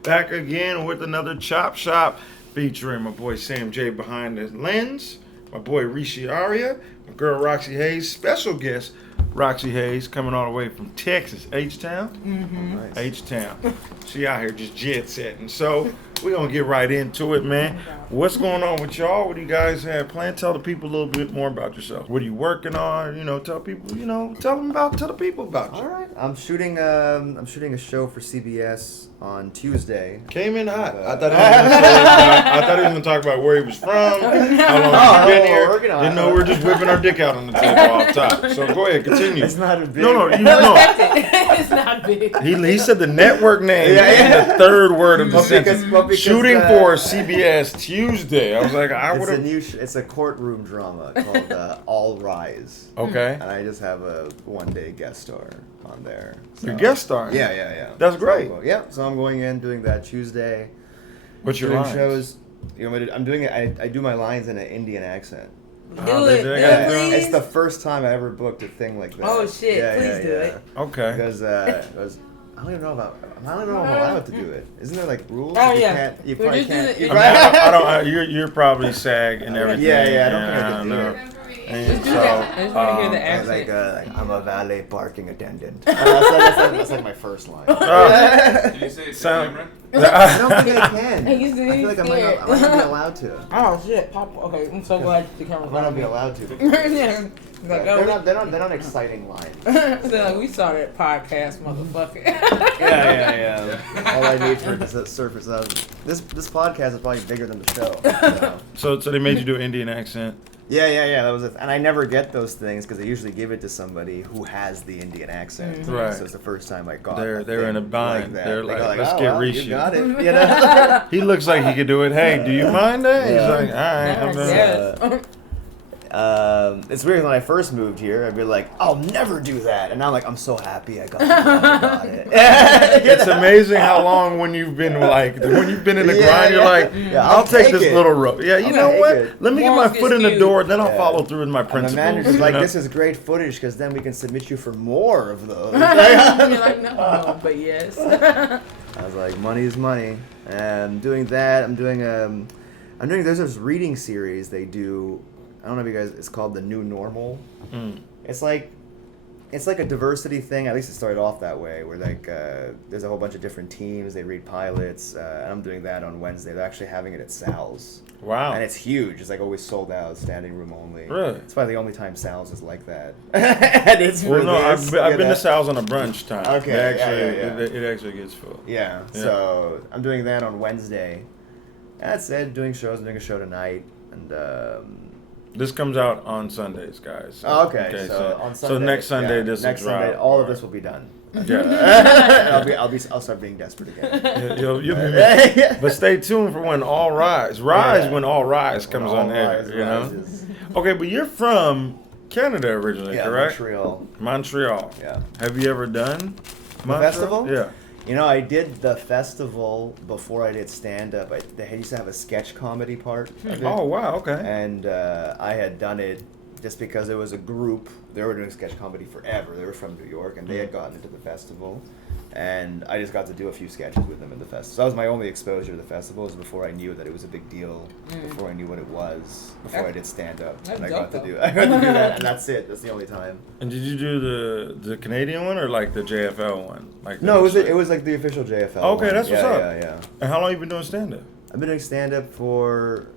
Back again with another Chop Shop featuring my boy Sam J behind the lens, my boy Rishi Arya, my girl Roxxy Haze, special guest Roxxy Haze coming all the way from Texas, H-Town? Mm-hmm. Nice. H-Town. She out here just jet setting. So we're going to get right into it, man. What's going on with y'all? What do you guys have planned? Tell the people a little bit more about yourself. What are you working on? Tell people, tell the people about you. All right. I'm shooting a show for CBS on Tuesday. Came in hot. I thought he was going to talk about where he was from, how long he's been here. Didn't know we're just whipping our dick out on the table off top. So go ahead, continue. It's not a big. No. It's not big. He said the network name and the third word of the sentence. Because, shooting for CBS Tuesday. I was like, It's a courtroom drama called All Rise. Okay. And I just have a one-day guest star on there. So. Your guest star. Yeah. That's great. So I'm going in doing that Tuesday. What's your doing lines? shows. I'm doing it. I do my lines in an Indian accent. Do it, please. It's the first time I ever booked a thing like that. Oh shit! Please do it. Okay. Because I don't even know if I'm allowed to do it. Isn't there like rules? Oh, You probably can't. You're probably SAG and everything. Yeah. I don't think I can do it. Just do that. I just want to hear the accent. Like I'm a valet parking attendant. That's like my first line. Did you say it's camera? I don't think I can. Hey, I feel like I might not be allowed to. Oh shit! Pop. Okay, I'm so glad the camera. I might not be allowed to. They're not exciting lines. So we started podcast, motherfucker. Yeah. All I need for the surface of this podcast is probably bigger than the show. So they made you do an Indian accent. Yeah. That was it. And I never get those things because they usually give it to somebody who has the Indian accent. Mm-hmm. Right. So it's the first time I got. They're in a bind. Like They're like, go let's get Rishi. You got it. He looks like he could do it. Hey, do you mind that? Yeah. He's like, all right, I'm done. Yes. It's weird when I first moved here. I'd be like, "I'll never do that," and now I'm so happy I got it. It's amazing how long when you've been in the grind, you're like, I'll take this little rope. Yeah, you know what? Let me get my foot in the door, then I'll follow through with my principles. And the manager's like, "This is great footage because then we can submit you for more of those." You're like, no, but yes. I was like, money is money. And I'm doing that. There's this reading series they do. I don't know if you guys. It's called The New Normal. It's like a diversity thing. At least it started off that way, where there's a whole bunch of different teams. They read pilots. And I'm doing that on Wednesday. They're actually having it at Sal's. Wow. And it's huge. It's like always sold out, standing room only. Really? It's probably the only time Sal's is like that. And it's I've been to Sal's on a brunch time. Okay. It actually gets full. Yeah. So I'm doing that on Wednesday. That's it. Doing shows. I'm doing a show tonight, and. This comes out on Sundays, guys. So, okay. So on Sunday. So next Sunday, this will drop. Sunday, all of this will be done. Yeah. I'll start being desperate again. You'll be, but stay tuned for when All Rise. When All Rise comes on air. Okay, but you're from Canada originally, correct? Montreal. Yeah. Have you ever done Montreal? Festival? Yeah. I did the festival before I did stand-up. They used to have a sketch comedy part of it. Oh, wow, okay. And I had done it just because it was a group. They were doing sketch comedy forever. They were from New York, and they had gotten into the festival. And I just got to do a few sketches with them in the festival. So that was my only exposure to the festival, was before I knew that it was a big deal, before I knew what it was, before I did stand-up. And I got to do that, and that's it. That's the only time. And did you do the Canadian one or like the JFL one? No, it was like the official JFL one. Okay, that's what's up. Yeah. And how long you been doing stand-up? I've been doing stand-up for,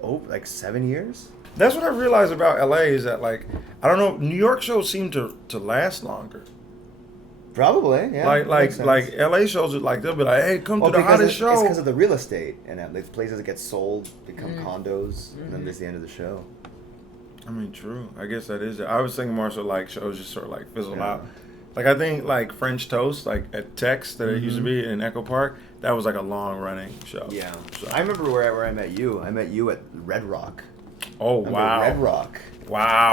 like 7 years. That's what I realized about LA is that, like, I don't know, New York shows seem to last longer. Probably, yeah. Like LA shows are like, they'll be like, hey, come to the hottest show. It's because of the real estate, and these places that get sold become condos, and then there's the end of the show. I mean, true. I guess that is it. I was thinking more so like shows just sort of like fizzle out. Like I think like French Toast, like at Tex that it used to be in Echo Park, that was like a long running show. Yeah. So. I remember where I met you. I met you at Red Rock. Oh, wow. Red Rock. Wow.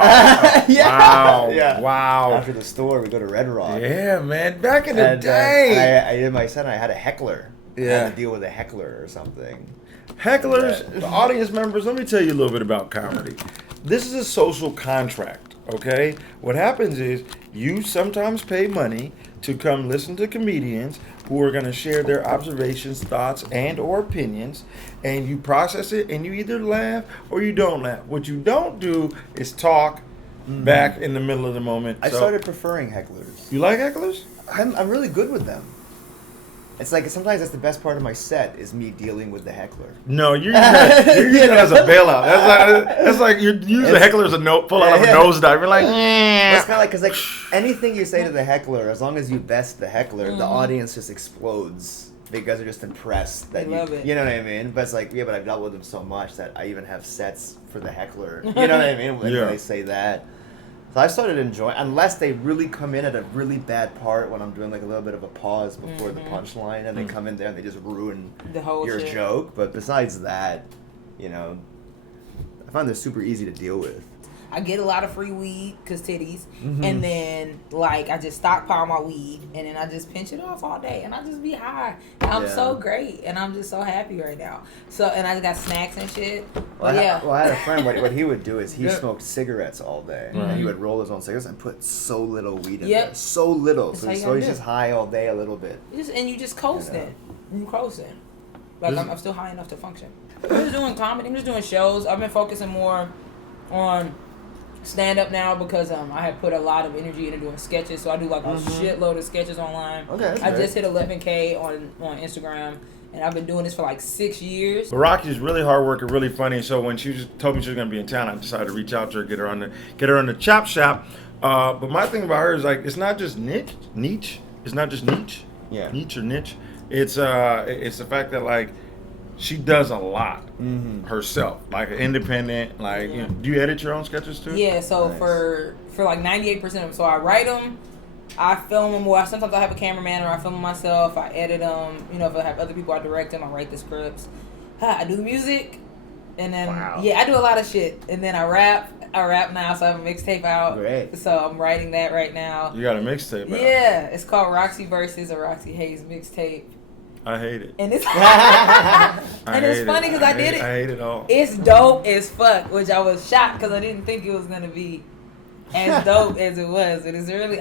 Yeah. Wow. After the store, we go to Red Rock. Yeah, man. Back in the day. I did my set, and I had a heckler. Yeah. I had to deal with a heckler or something. Hecklers, the audience members, let me tell you a little bit about comedy. This is a social contract, okay? What happens is you sometimes pay money to come listen to comedians who are going to share their observations, thoughts, and or opinions, and you process it, and you either laugh or you don't laugh. What you don't do is talk back in the middle of the moment. I started preferring hecklers. You like hecklers? I'm really good with them. It's like sometimes that's the best part of my set is me dealing with the heckler. No, you're using it as a bailout. That's like you're using the heckler as a pull out of a nose dive. You're like, Well, it's kind of like, because like anything you say to the heckler, as long as you best the heckler, the audience just explodes. Because they're just impressed that love it. You know what I mean? But it's like, yeah, but I've dealt with them so much that I even have sets for the heckler. You know what I mean? When they say that. So I started enjoying, unless they really come in at a really bad part when I'm doing like a little bit of a pause before the punchline, and they come in there and they just ruin the whole your shit. joke. But besides that, you know, I find they're super easy to deal with. I get a lot of free weed, cause titties, and then like I just stockpile my weed, and then I just pinch it off all day, and I just be high. And I'm so great, and I'm just so happy right now. So, and I just got snacks and shit. Well, yeah. I had a friend. What he would do is he smoked cigarettes all day, and he would roll his own cigarettes and put so little weed in there, so little. That's So how you he's gotta do just high all day a little bit. You just coasting. You coasting. Like I'm still high enough to function. I'm just doing comedy. I'm just doing shows. I've been focusing more on stand up now because I have put a lot of energy into doing sketches. So I do like a shitload of sketches online. Okay, I just hit 11K on Instagram, and I've been doing this for like 6 years. But Rocky's really hard worker, really funny. So when she just told me she was gonna be in town, I decided to reach out to her, get her on the chop shop. But my thing about her is like it's not just niche. It's not just niche. Yeah. Niche or niche. It's the fact that like she does a lot herself, like independent. Like, you know, do you edit your own sketches too? Yeah, so Nice. for like 98% of them, so I write them, I film them, or sometimes I have a cameraman, or I film them myself. I edit them. You know, if I have other people, I direct them. I write the scripts. I do music, and then I do a lot of shit, and then I rap. I rap now, so I have a mixtape out. Great. So I'm writing that right now. You got a mixtape out. Yeah, it's called Roxxy versus a Roxxy Haze mixtape. I hate it. And it's And it's funny because I did it. I hate it all. It's dope as fuck, which I was shocked because I didn't think it was gonna be as dope as it was. It is really.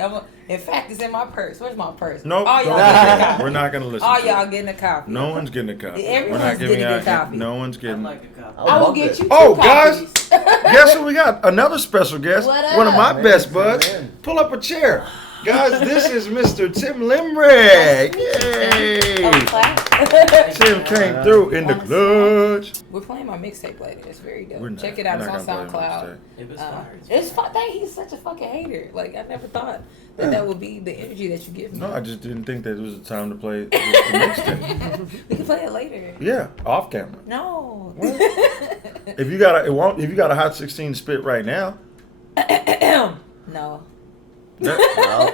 In fact, it's in my purse. Where's my purse? Nope. All y'all don't getting a do it. copy. We're not gonna listen. All to y'all it. getting a copy. No one's getting a copy. Everyone's We're not giving getting a out. copy. No one's getting. I'd like a copy. I will get you two Oh, guys. copies. Guess who we got? Another special guest. What up? One of my Man, best come buds. in. Pull up a chair. Guys, this is Mr. Tim Limbrick. Oh, Yay! clap. Tim came through in the clutch. We're playing my mixtape later. It's very dope. We're not- Check it out. we're It's not on gonna play SoundCloud. mixtape. If it's fire, It's fun. He's such a fucking hater. Like I never thought that would be the energy that you give me. No, I just didn't think that it was the time to play the mixtape. We can play it later. Yeah, off camera. No. If you got a hot 16 spit right now, No.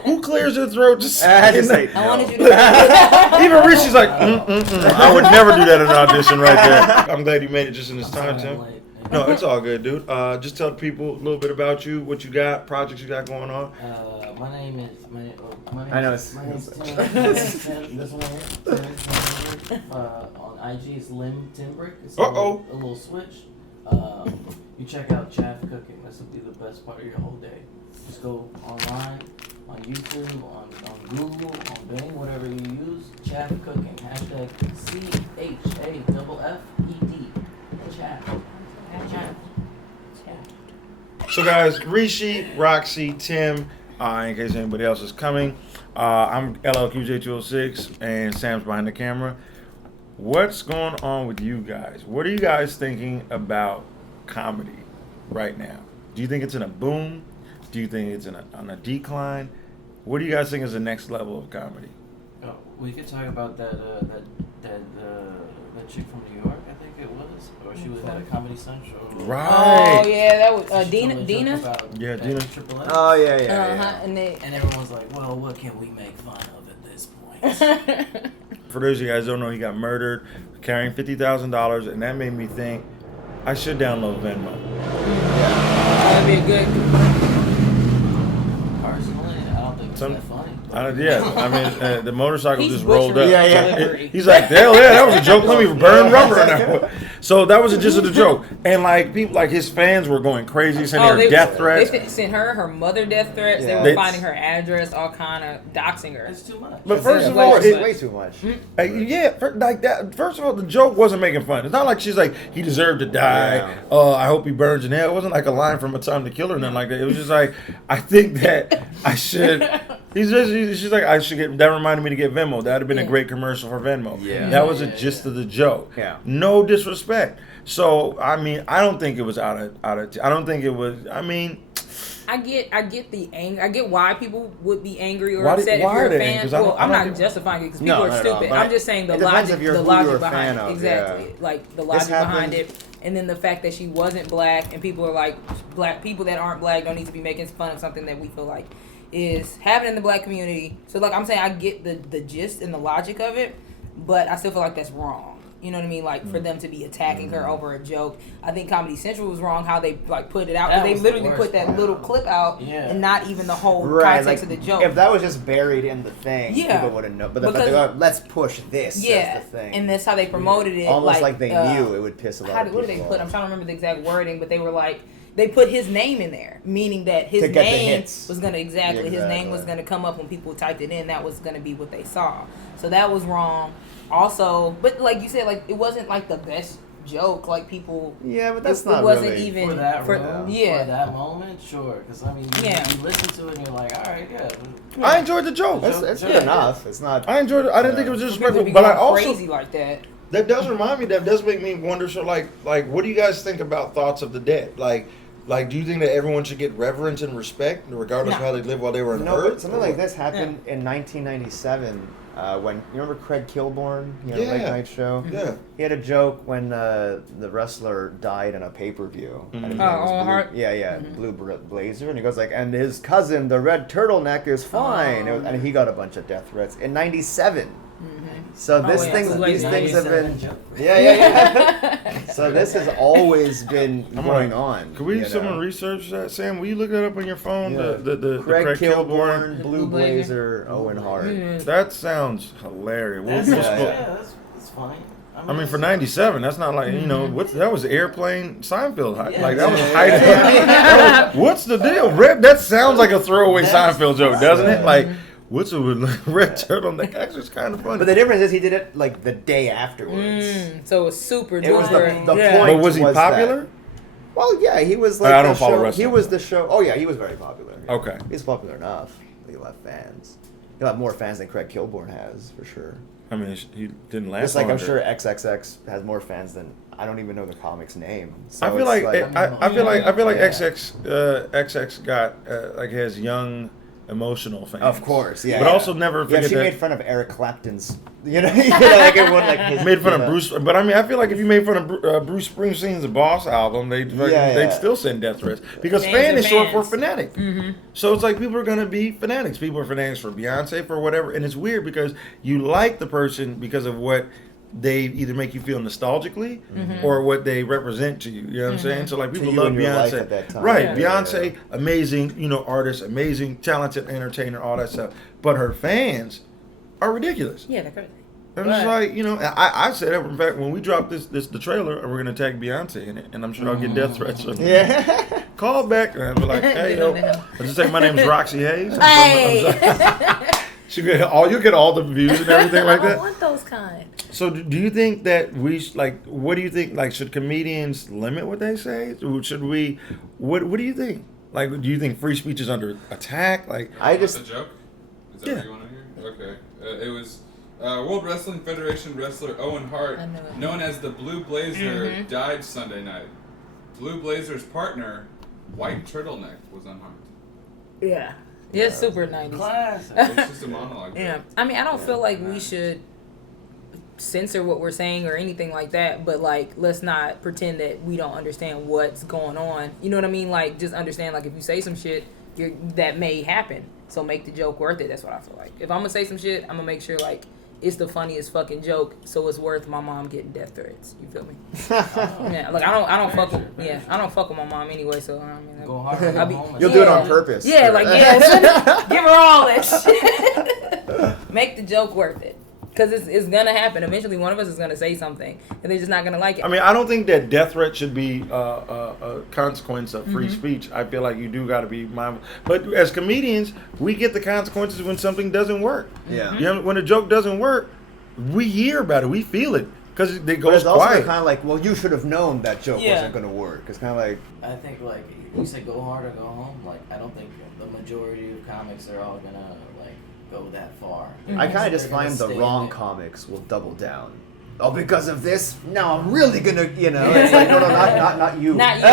who clears their throat just I just say I wanted you no. to. Even Rishi's like, I would never do that in an audition right there. I'm glad you made it just in this time, Tim. No, it's all good, dude. Just tell people a little bit about you, what you got, projects you got going on. My name is I know my name's Tim. This one here. On IG it's Limbrick. It's a little switch. You check out Chaff Cooking. This will be the best part of your whole day. Just go online, on YouTube, on Google, on Bing, whatever you use. Chaff Cooking. Hashtag CHAFFED. Chaff. So, guys, Rishi, Roxxy, Tim, in case anybody else is coming, I'm LLQJ206, and Sam's behind the camera. What's going on with you guys? What are you guys thinking about comedy right now? Do you think it's in a boom? Do you think it's on a decline? What do you guys think is the next level of comedy? Oh, we could talk about that chick from New York, I think it was, or she was at a Comedy Central. Right. Oh yeah, that was She Dina. told me Dina. about Yeah, that Dina. Triple X. Oh yeah. And And everyone's like, well, what can we make fun of at this point? For those of you guys who don't know, he got murdered carrying $50,000, and that made me think I should download Venmo. That'd be a good. Personally, I don't think it's Some- that funny. The motorcycle He's just rolled up. butchering Yeah. delivery. He's like, hell yeah, that was a joke. Let me burn rubber in that one. So that was the gist of the joke. And like people, like his fans were going crazy, sending her death threats. They sent her mother death threats. Yeah. They were finding her address, all kind of doxing her. It's too much. But first of Yeah, all, it's way too much. like that. First of all, the joke wasn't making fun. It's not like she's like he deserved to die. Yeah. I hope he burns in hell. It wasn't like a line from A Time to Kill or nothing like that. It was just like I think that I should. She's like I should get. That reminded me to get Venmo. That'd have been a great commercial for Venmo. Yeah. That was the gist of the joke. Yeah. No disrespect. So I mean, I don't think it was out of. I don't think it was. I mean. I get the anger. I get why people would be angry or Why upset if are you're a they fan. angry? 'Cause Well, I'm I not don't justifying it because No, people no, are no, stupid. but I'm just saying the it depends logic, if you're the who logic you're a behind fan it. of, Exactly, yeah. like the logic behind happened- it, and then the fact that she wasn't black, and people are like, black people that aren't black don't need to be making fun of something that we feel like is happening in the black community. So like I'm saying, I get the gist and the logic of it, but I still feel like that's wrong. You know what I mean? Like for them to be attacking her over a joke. I think Comedy Central was wrong how they like put it out. 'Cause That they was literally the put that worst little part. clip out Yeah. and not even the whole Right, context like of the joke. if that was just buried in the thing, Yeah. people wouldn't know. But the fact Because- they go, let's push this yeah, as the thing. and that's how they promoted it. Almost like they knew it would piss a lot of What did people they put? off. I'm trying to remember the exact wording, but they were like, they put his name in there, meaning that his To get the name hits. was gonna his name Exactly. was gonna come up when people typed it in. That was gonna be what they saw. So that was wrong. Also, but like you said, like it wasn't like the best joke. Like people, Yeah, but that's it not wasn't really. even For that for, room, yeah. for that moment, sure. Because I mean, you listen to it and you're like, all right, yeah. I enjoyed the joke. It's good Yeah. enough. It's not. I enjoyed it. I didn't think it was People disrespectful, be but I going also crazy like that. that does remind me. That does make me wonder. So, like, what do you guys think about thoughts of the dead? Like, do you think that everyone should get reverence and respect, regardless of No. how they live while they were on No, Earth? but something like this happened in 1997 when you remember Craig Kilborn, a Yeah. late night show. Yeah. He had a joke when the wrestler died in a pay-per-view. And his Mhm. name was Owen Blue- Hart? Yeah, Blue Blazer, and he goes like, and his cousin, the red turtleneck, is fine, and he got a bunch of death threats in '97. So this yeah, thing, so these things have been, 97 joke. yeah. So this has always been going on. Could we you someone know? research that, Sam? Will you look that up on your phone? Yeah. The Craig Kilborn. Kilborn, Blue Blue Blazer, Owen Hart. That sounds hilarious. That's, We'll- that's fine. I mean, for '97, that's not like that was airplane Seinfeld height. Yeah. Like that was Yeah. height. That was- what's the deal? Red. That sounds like a throwaway Seinfeld joke, doesn't it? Like what's it with red turtleneck? Actually, it's kind of funny. But the difference is he did it like the day afterwards. So it was super It was duper. the yeah. point. But was he was popular? that- Well, yeah, he was like I don't the follow show. wrestling. He was the show. Oh yeah, he was very popular. Yeah. Okay. He's popular enough. He'll have fans. He'll have more fans than Craig Kilborn has for sure. I mean, he didn't last. Just like I'm longer. sure XXX has more fans than I don't even know the comic's name. So I feel it's like, I feel like Yeah. XX got has young emotional fans. Of course, yeah. But also never Yeah, forget she that made fun of Eric Clapton's. Like it would like his, made fun you of know. Bruce. But I mean, I feel like if you made fun of Bruce Springsteen's Boss album, they'd still send death threats because Fans fan are is short for fans. fanatic. So it's like people are gonna be fanatics. People are fanatics for Beyonce, for whatever, and it's weird because you like the person because of what they either make you feel nostalgically or what they represent to you. You know what I'm saying? So like people you love in your life Beyonce, at that time. right? Yeah. Beyonce, amazing, artist, amazing, talented entertainer, all that stuff. But her fans are ridiculous. Yeah, they're crazy. And it's like, I said that. In fact, when we drop the trailer, we're gonna tag Beyonce in it, and I'm sure I'll get death threats. From Yeah. Call back, and I'll be like, hey, yo, I'll just say my name is Roxxy Haze. You'll get all the views and everything like I that. want those kind. So, do you think that what do you think? Like, should comedians limit what they say? Or should we? What do you think? Like, do you think free speech is under attack? Like, I What's just the joke? Is that Yeah. what you want to hear? Okay. It was World Wrestling Federation wrestler Owen Hart, I know it. known as the Blue Blazer, died Sunday night. Blue Blazer's partner, White Turtleneck, was unharmed. Yeah. Yeah, it's super 90s. Classic. It's just a monologue. Yeah. I mean, I don't feel like we should censor what we're saying or anything like that, but like let's not pretend that we don't understand what's going on. You know what I mean? Like just understand like if you say some shit, that may happen. So make the joke worth it. That's what I feel like. If I'm gonna say some shit, I'm gonna make sure like it's the funniest fucking joke, so it's worth my mom getting death threats. You feel me? Yeah, like I don't fuck with I don't fuck with my mom anyway. So I mean, Go hard or I'll go be- home. You'll do it on purpose. Yeah, like give her all that shit. make the joke worth it. Because it's going to happen. Eventually, one of us is going to say something, and they're just not going to like it. I mean, I don't think that death threat should be a consequence of free speech. I feel like you do got to be mindful. But as comedians, we get the consequences when something doesn't work. Yeah. You know, when a joke doesn't work, we hear about it. We feel it because it goes it's also quiet. kind of like, well, you should have known that joke wasn't going to work. It's kind of like... I think, like, you say go hard or go home. Like, I don't think the majority of comics are all going to, like, go that far. I kind of just find the wrong comics will double down. Oh, because of this? No, I'm really gonna, it's like, no, not you. Not you.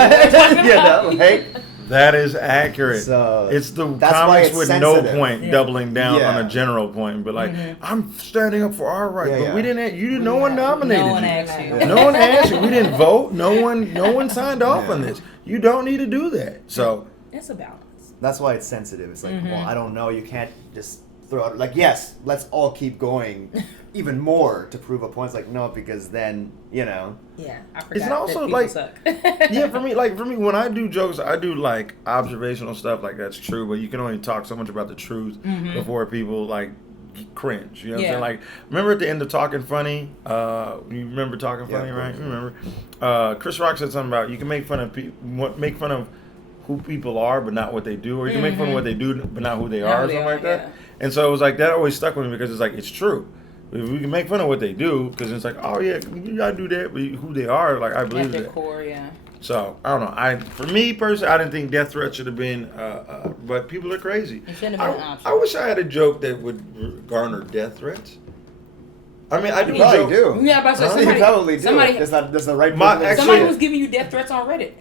Right? That is accurate. So, it's the that's why comics it's with sensitive. no point doubling down on a general point, but like, I'm standing up for our right, but we didn't. No one nominated No one you. asked you. No one asked you. We didn't vote. No one signed off on this. You don't need to do that. So it's a balance. That's why it's sensitive. It's like, well, I don't know. You can't just throw out like, yes, let's all keep going, even more to prove a point. It's like, no, because then Yeah, I forgot. it's also that like, suck. for me, when I do jokes, I do like observational stuff, like that's true, but you can only talk so much about the truth before people like cringe. You know what I'm saying? Like, remember at the end of Talking Funny? You remember Talking Funny, right? You remember? Chris Rock said something about you can make fun of who people are, but not what they do, or you can make fun of what they do, but not who they are, or something like that. Yeah. And so it was like that always stuck with me because it's like it's true. If we can make fun of what they do, because it's like, oh yeah, you gotta do that, but who they are, like I believe At their that. core, yeah. So I don't know. For me personally, I didn't think death threats should have been, but people are crazy. It shouldn't have been an option. I wish I had a joke that would garner death threats. I mean, I do. You probably do. Yeah, but I said You probably do. Somebody, That's the right somebody was giving you death threats on Reddit.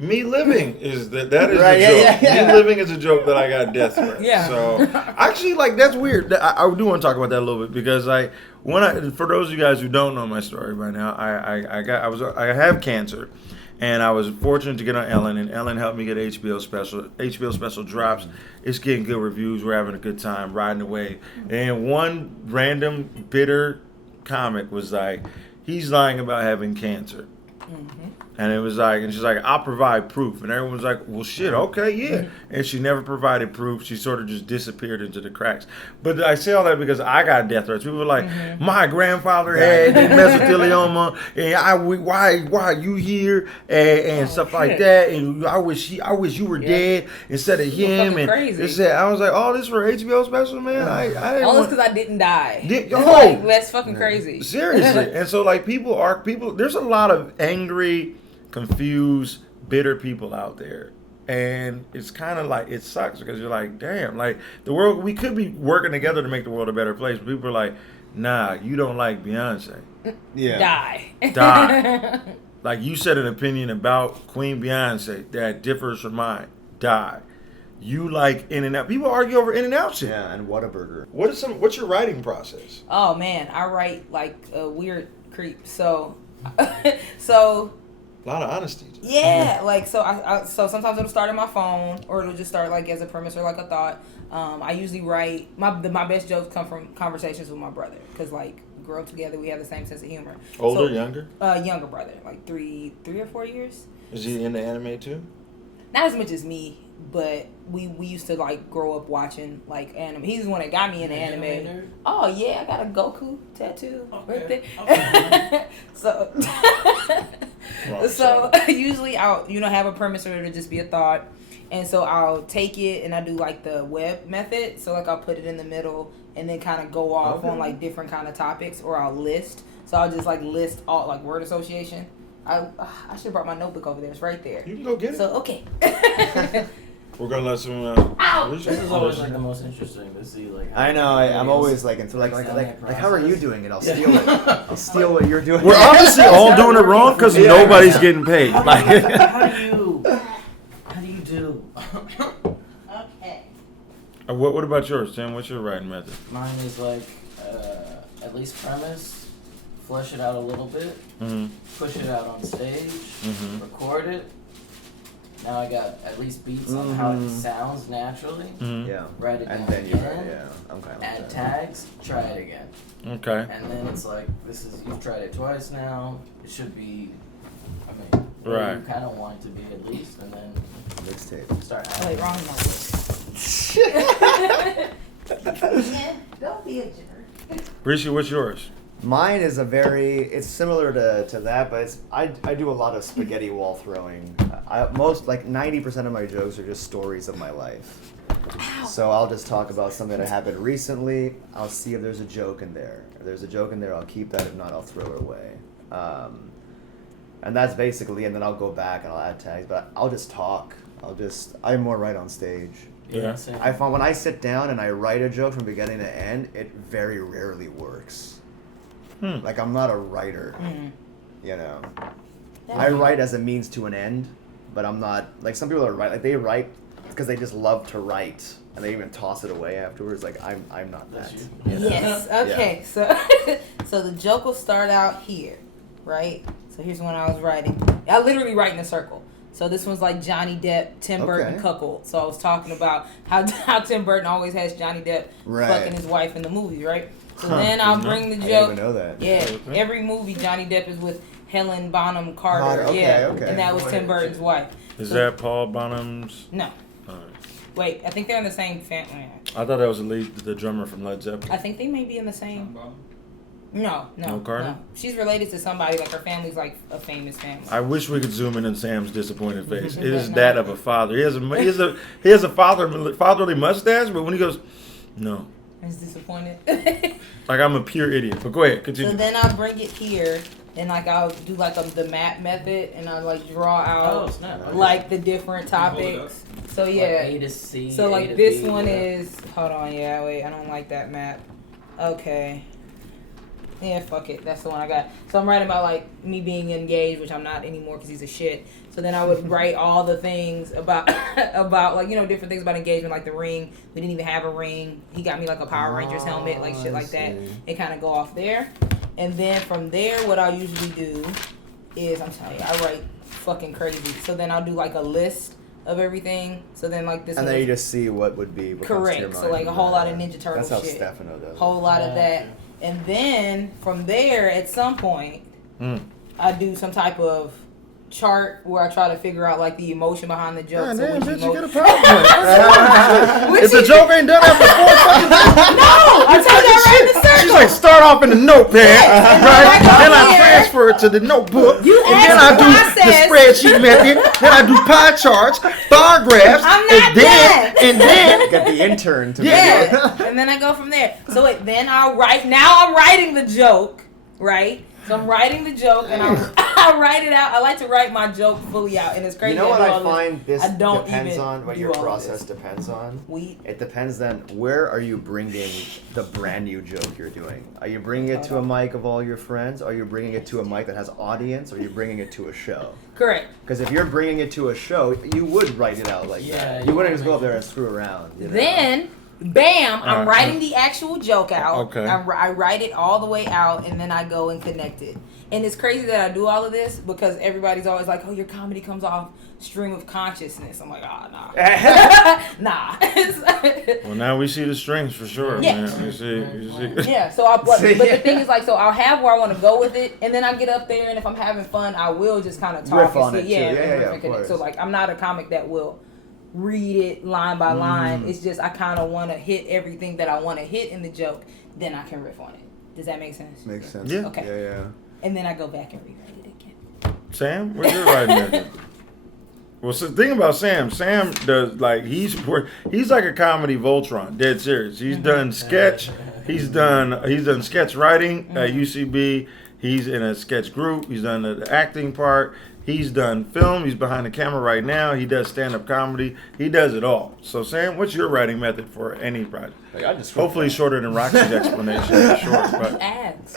Me living is that is Right, a joke. yeah. Me living is a joke that I got death threats. Yeah. So actually, like that's weird. I do want to talk about that a little bit because for those of you guys who don't know my story by now, I have cancer, and I was fortunate to get on Ellen, and Ellen helped me get HBO special. HBO special drops. It's getting good reviews. We're having a good time riding the wave. And one random bitter comic was like, he's lying about having cancer. And it was like, and she's like, I'll provide proof. And everyone's like, well, shit, okay, yeah. And she never provided proof. She sort of just disappeared into the cracks. But I say all that because I got death threats. People were like, my grandfather had mesothelioma, and why you here, and stuff like that. And I wish you were dead instead of him. And crazy. I was like, oh, this for HBO special, man. I didn't All want... because I didn't die. Oh, that's fucking crazy. Seriously. And so like people, there's a lot of angry, confused, bitter people out there, and it's kind of like it sucks because you're like, damn, like the world, we could be working together to make the world a better place, but people are like, nah, you don't like Beyonce, die. Like you said an opinion about Queen Beyonce that differs from mine, die. You like In-N-Out. People argue over In-N-Out shit. Yeah, and Whataburger. What's your writing process? Oh man, I write like a weird creep. So A lot of honesty. yeah, like so so sometimes it'll start in my phone, or it'll just start like as a premise or like a thought. I usually write my best jokes come from conversations with my brother, because like grew up together, we have the same sense of humor. Older, younger? Younger brother, like three or 4 years. Is he into anime too? Not as much as me, but we used to like grow up watching like anime. He's the one that got me into anime. Oh yeah, I got a Goku tattoo right there. Okay. So usually I'll have a premise, or it'll just be a thought, and so I'll take it and I do like the web method. So like I'll put it in the middle and then kind of go off on like different kind of topics, or I'll list. So I'll just like list all like word association. I should have brought my notebook over there. It's right there. You can go get it. So okay. We're gonna let some. This is always like the most interesting to see. Like, I know. I'm always like, how are you doing it? I'll steal it. I'll steal what you're doing. We're obviously all doing it wrong because nobody's getting paid. Like, how do you do? Okay. What about yours, Tim? What's your writing method? Mine is like at least premise, flesh it out a little bit, push it out on stage, record it. Now I got at least beats on how it sounds naturally. Yeah. Write it down And then again. I'm kind of Add tags. Try it again. Okay. And then it's like, you've tried it twice now. It should be, Right. you kind of want it to be at least, and then mixtape. start Oh, wait, adding. wrong one. Yeah, don't be a jerk. Rishi, what's yours? Mine is it's similar to that, but I do a lot of spaghetti wall throwing. Like 90% of my jokes are just stories of my life. Ow. So I'll just talk about something that happened recently. I'll see if there's a joke in there. If there's a joke in there, I'll keep that. If not, I'll throw it away. And that's basically, and then I'll go back and I'll add tags, but I'll just talk. I'm more right on stage. Yeah. Same. I find when I sit down and I write a joke from beginning to end, it very rarely works. Like, I'm not a writer, you know. I write as a means to an end, but I'm not, like, some people they write because they just love to write, and they even toss it away afterwards. Like, I'm not that. That's you. Yes. Okay. So the joke will start out here, right? So here's when I was writing. I literally write in a circle. So this one's like Johnny Depp, Tim Burton cuckold. So I was talking about how Tim Burton always has Johnny Depp fucking his wife in the movies, right? So then I'll bring the joke. I didn't even know that. Yeah, every movie Johnny Depp is with Helen Bonham Carter. Okay, yeah, okay. and that was Tim Burton's wife. Is that Paul Bonham's? No. Alright. Wait, I think they're in the same family. I thought that was the drummer from Led Zeppelin. I think they may be in the same. No. Carter? No. She's related to somebody, like her family's like a famous family. I wish we could zoom in on Sam's disappointed face. It is that of a father. He has a fatherly mustache, but when he goes, no. He's disappointed. Like, I'm a pure idiot. But go ahead, continue. So then I'll bring it here, and like I'll do like the map method, and I'll like draw out like the different topics. So yeah. Like A to C. So A like to this B, one is, hold on, yeah, wait, I don't like that map. Okay. Yeah, fuck it. That's the one I got. So I'm writing about like me being engaged, which I'm not anymore because he's a shit. So then I would write all the things about like, you know, different things about engagement, like the ring. We didn't even have a ring. He got me like a Power Rangers helmet, like shit like that. And kind of go off there. And then from there, what I usually do is, I'm telling you, I write fucking crazy. So then I'll do like a list of everything. So then like this. And then you just see what would be. What correct. comes to your So mind. like a whole lot of Ninja Turtle shit. That's how shit. Stefano does. Whole lot of that. And then from there, at some point, I do some type of chart where I try to figure out like the emotion behind the joke. God damn, bitch, you get a PowerPoint. If the joke ain't done after 4 fucking No! I told you I ran the circle! She's like, start off in the notepad, right? Then I transfer it to the notebook. You and then I do the spreadsheet method. Then I do pie charts, bar graphs. I'm not and then get the intern to and then I go from there. So then I'll write. Now I'm writing the joke, right? So I'm writing the joke, and I write it out. I like to write my joke fully out, and it's crazy. You know what I find this I don't depends even on, what do your all of process this. depends on? We. It depends then, where are you bringing the brand new joke you're doing? Are you bringing it to a mic of all your friends? Are you bringing it to a mic that has audience? Or are you bringing it to a show? Correct. Because if you're bringing it to a show, you would write it out like that. You wouldn't just go up there and screw around. You know? Then, bam, I'm writing the actual joke out. Okay. I write it all the way out, and then I go and connect it. And it's crazy that I do all of this because everybody's always like, oh, your comedy comes off stream of consciousness. I'm like, nah. Nah. well, now we see the strings for sure, Yeah. man. We see. Yeah, so but the thing is, like, so I'll have where I want to go with it, and then I get up there, and if I'm having fun, I will just kind of talk riff and on see, it, too. Yeah, and connect. So, like, I'm not a comic that will read it line by line. It's just I kind of want to hit everything that I want to hit in the joke, then I can riff on it. Does that make sense? Makes sense. Yeah. Okay. Yeah. And then I go back and rewrite it again. Sam, where's your writing method? Well, so the thing about Sam does like he's like a comedy Voltron, dead serious. He's done sketch, he's done sketch writing at UCB. He's in a sketch group. He's done the acting part. He's done film. He's behind the camera right now. He does stand-up comedy. He does it all. So, Sam, what's your writing method for any project? Hopefully shorter than Roxxy's explanation. Short, but Ads.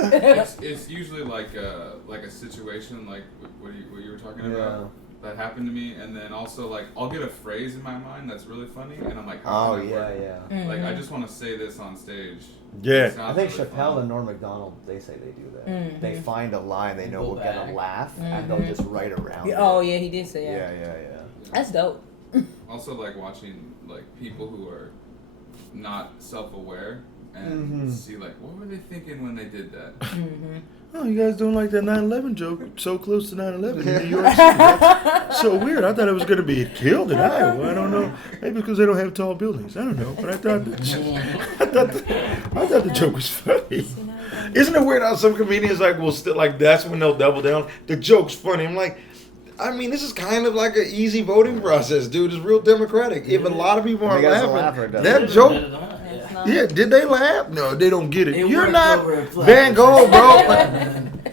It's usually like a situation like what you were talking about that happened to me, and then also like I'll get a phrase in my mind that's really funny, and I'm like, how can that work? Like I just want to say this on stage. Yeah. I think really Chappelle and Norm Macdonald, they say they do that. They find a line they know will get a laugh, and they'll just write around it. Oh, yeah, he did say that. Yeah. That's dope. Also, like watching like people who are not self-aware and see like what were they thinking when they did that. oh, you guys don't like that 9/11 joke? So close to 9/11 in New York City. That's so weird. I thought it was going to be killed in Iowa. I don't know. Maybe because they don't have tall buildings. I don't know. But I thought the joke was funny. Isn't it weird how some comedians will still that's when they'll double down? The joke's funny. I'm like, I mean, this is kind of like an easy voting process, dude. It's real democratic. If a lot of people aren't laughing, that joke. Yeah, did they laugh? No, they don't get it. You're not Van Gogh, bro.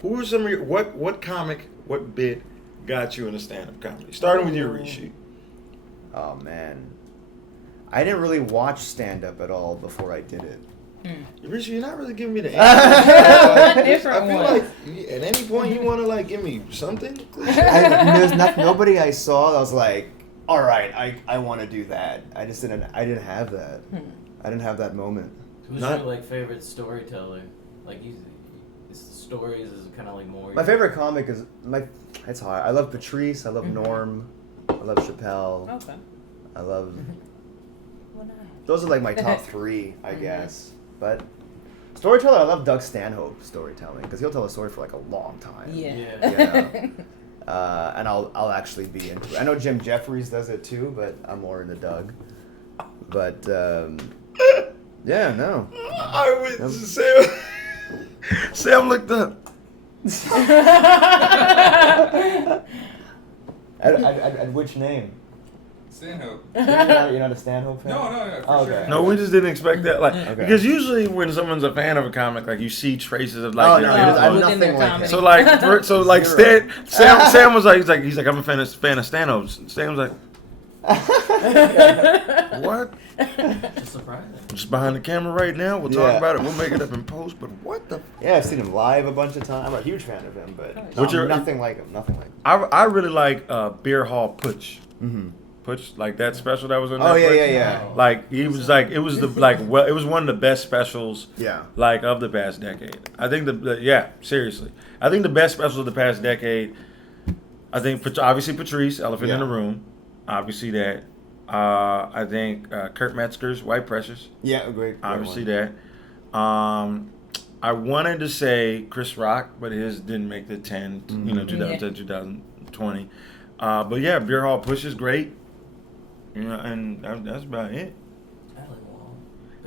Who are some of your what comic, what bit got you into stand-up comedy? Starting with you, Rishi. Oh man, I didn't really watch stand-up at all before I did it. Rishi, you're not really giving me the answer. I feel like at any point you want to give me something. There's nobody I saw that was like, all right, I want to do that. I didn't have that. I didn't have that moment. Who's your favorite storyteller? Stories is kind of more. My favorite comic is it's hard. I love Patrice. I love Norm. I love Chappelle. Okay. I love. Those are my top three, I guess. But storyteller, I love Doug Stanhope storytelling because he'll tell a story for a long time. Yeah. And I'll actually be into it. I know Jim Jeffries does it too, but I'm more into Doug. But yeah, no. I went Sam looked up. At which name? Stanhope. You're not a Stanhope fan? No, for sure. No, we just didn't expect that. Because usually when someone's a fan of a comic, you see traces of I'm nothing like him. So Sam was he's like I'm a fan of Stanhope. Sam was like, what? It's surprising. Just behind the camera right now. We'll talk about it. We'll make it up in post. But what the? Yeah, I've seen him live a bunch of times. I'm a huge fan of him, but nothing like him. Nothing like him. I really like Beer Hall Putsch. Mm-hmm. Putsch, that special that was on Netflix. Oh yeah. He was it was it was one of the best specials. Yeah. Of the past decade. I think seriously. I think the best special of the past decade. I think obviously Patrice, Elephant in the Room. Obviously that. I think Kurt Metzger's White Precious. Yeah, great. Obviously that. I wanted to say Chris Rock, but his didn't make the 10. 2020. But yeah, Beer Hall Push is great. And that's about it.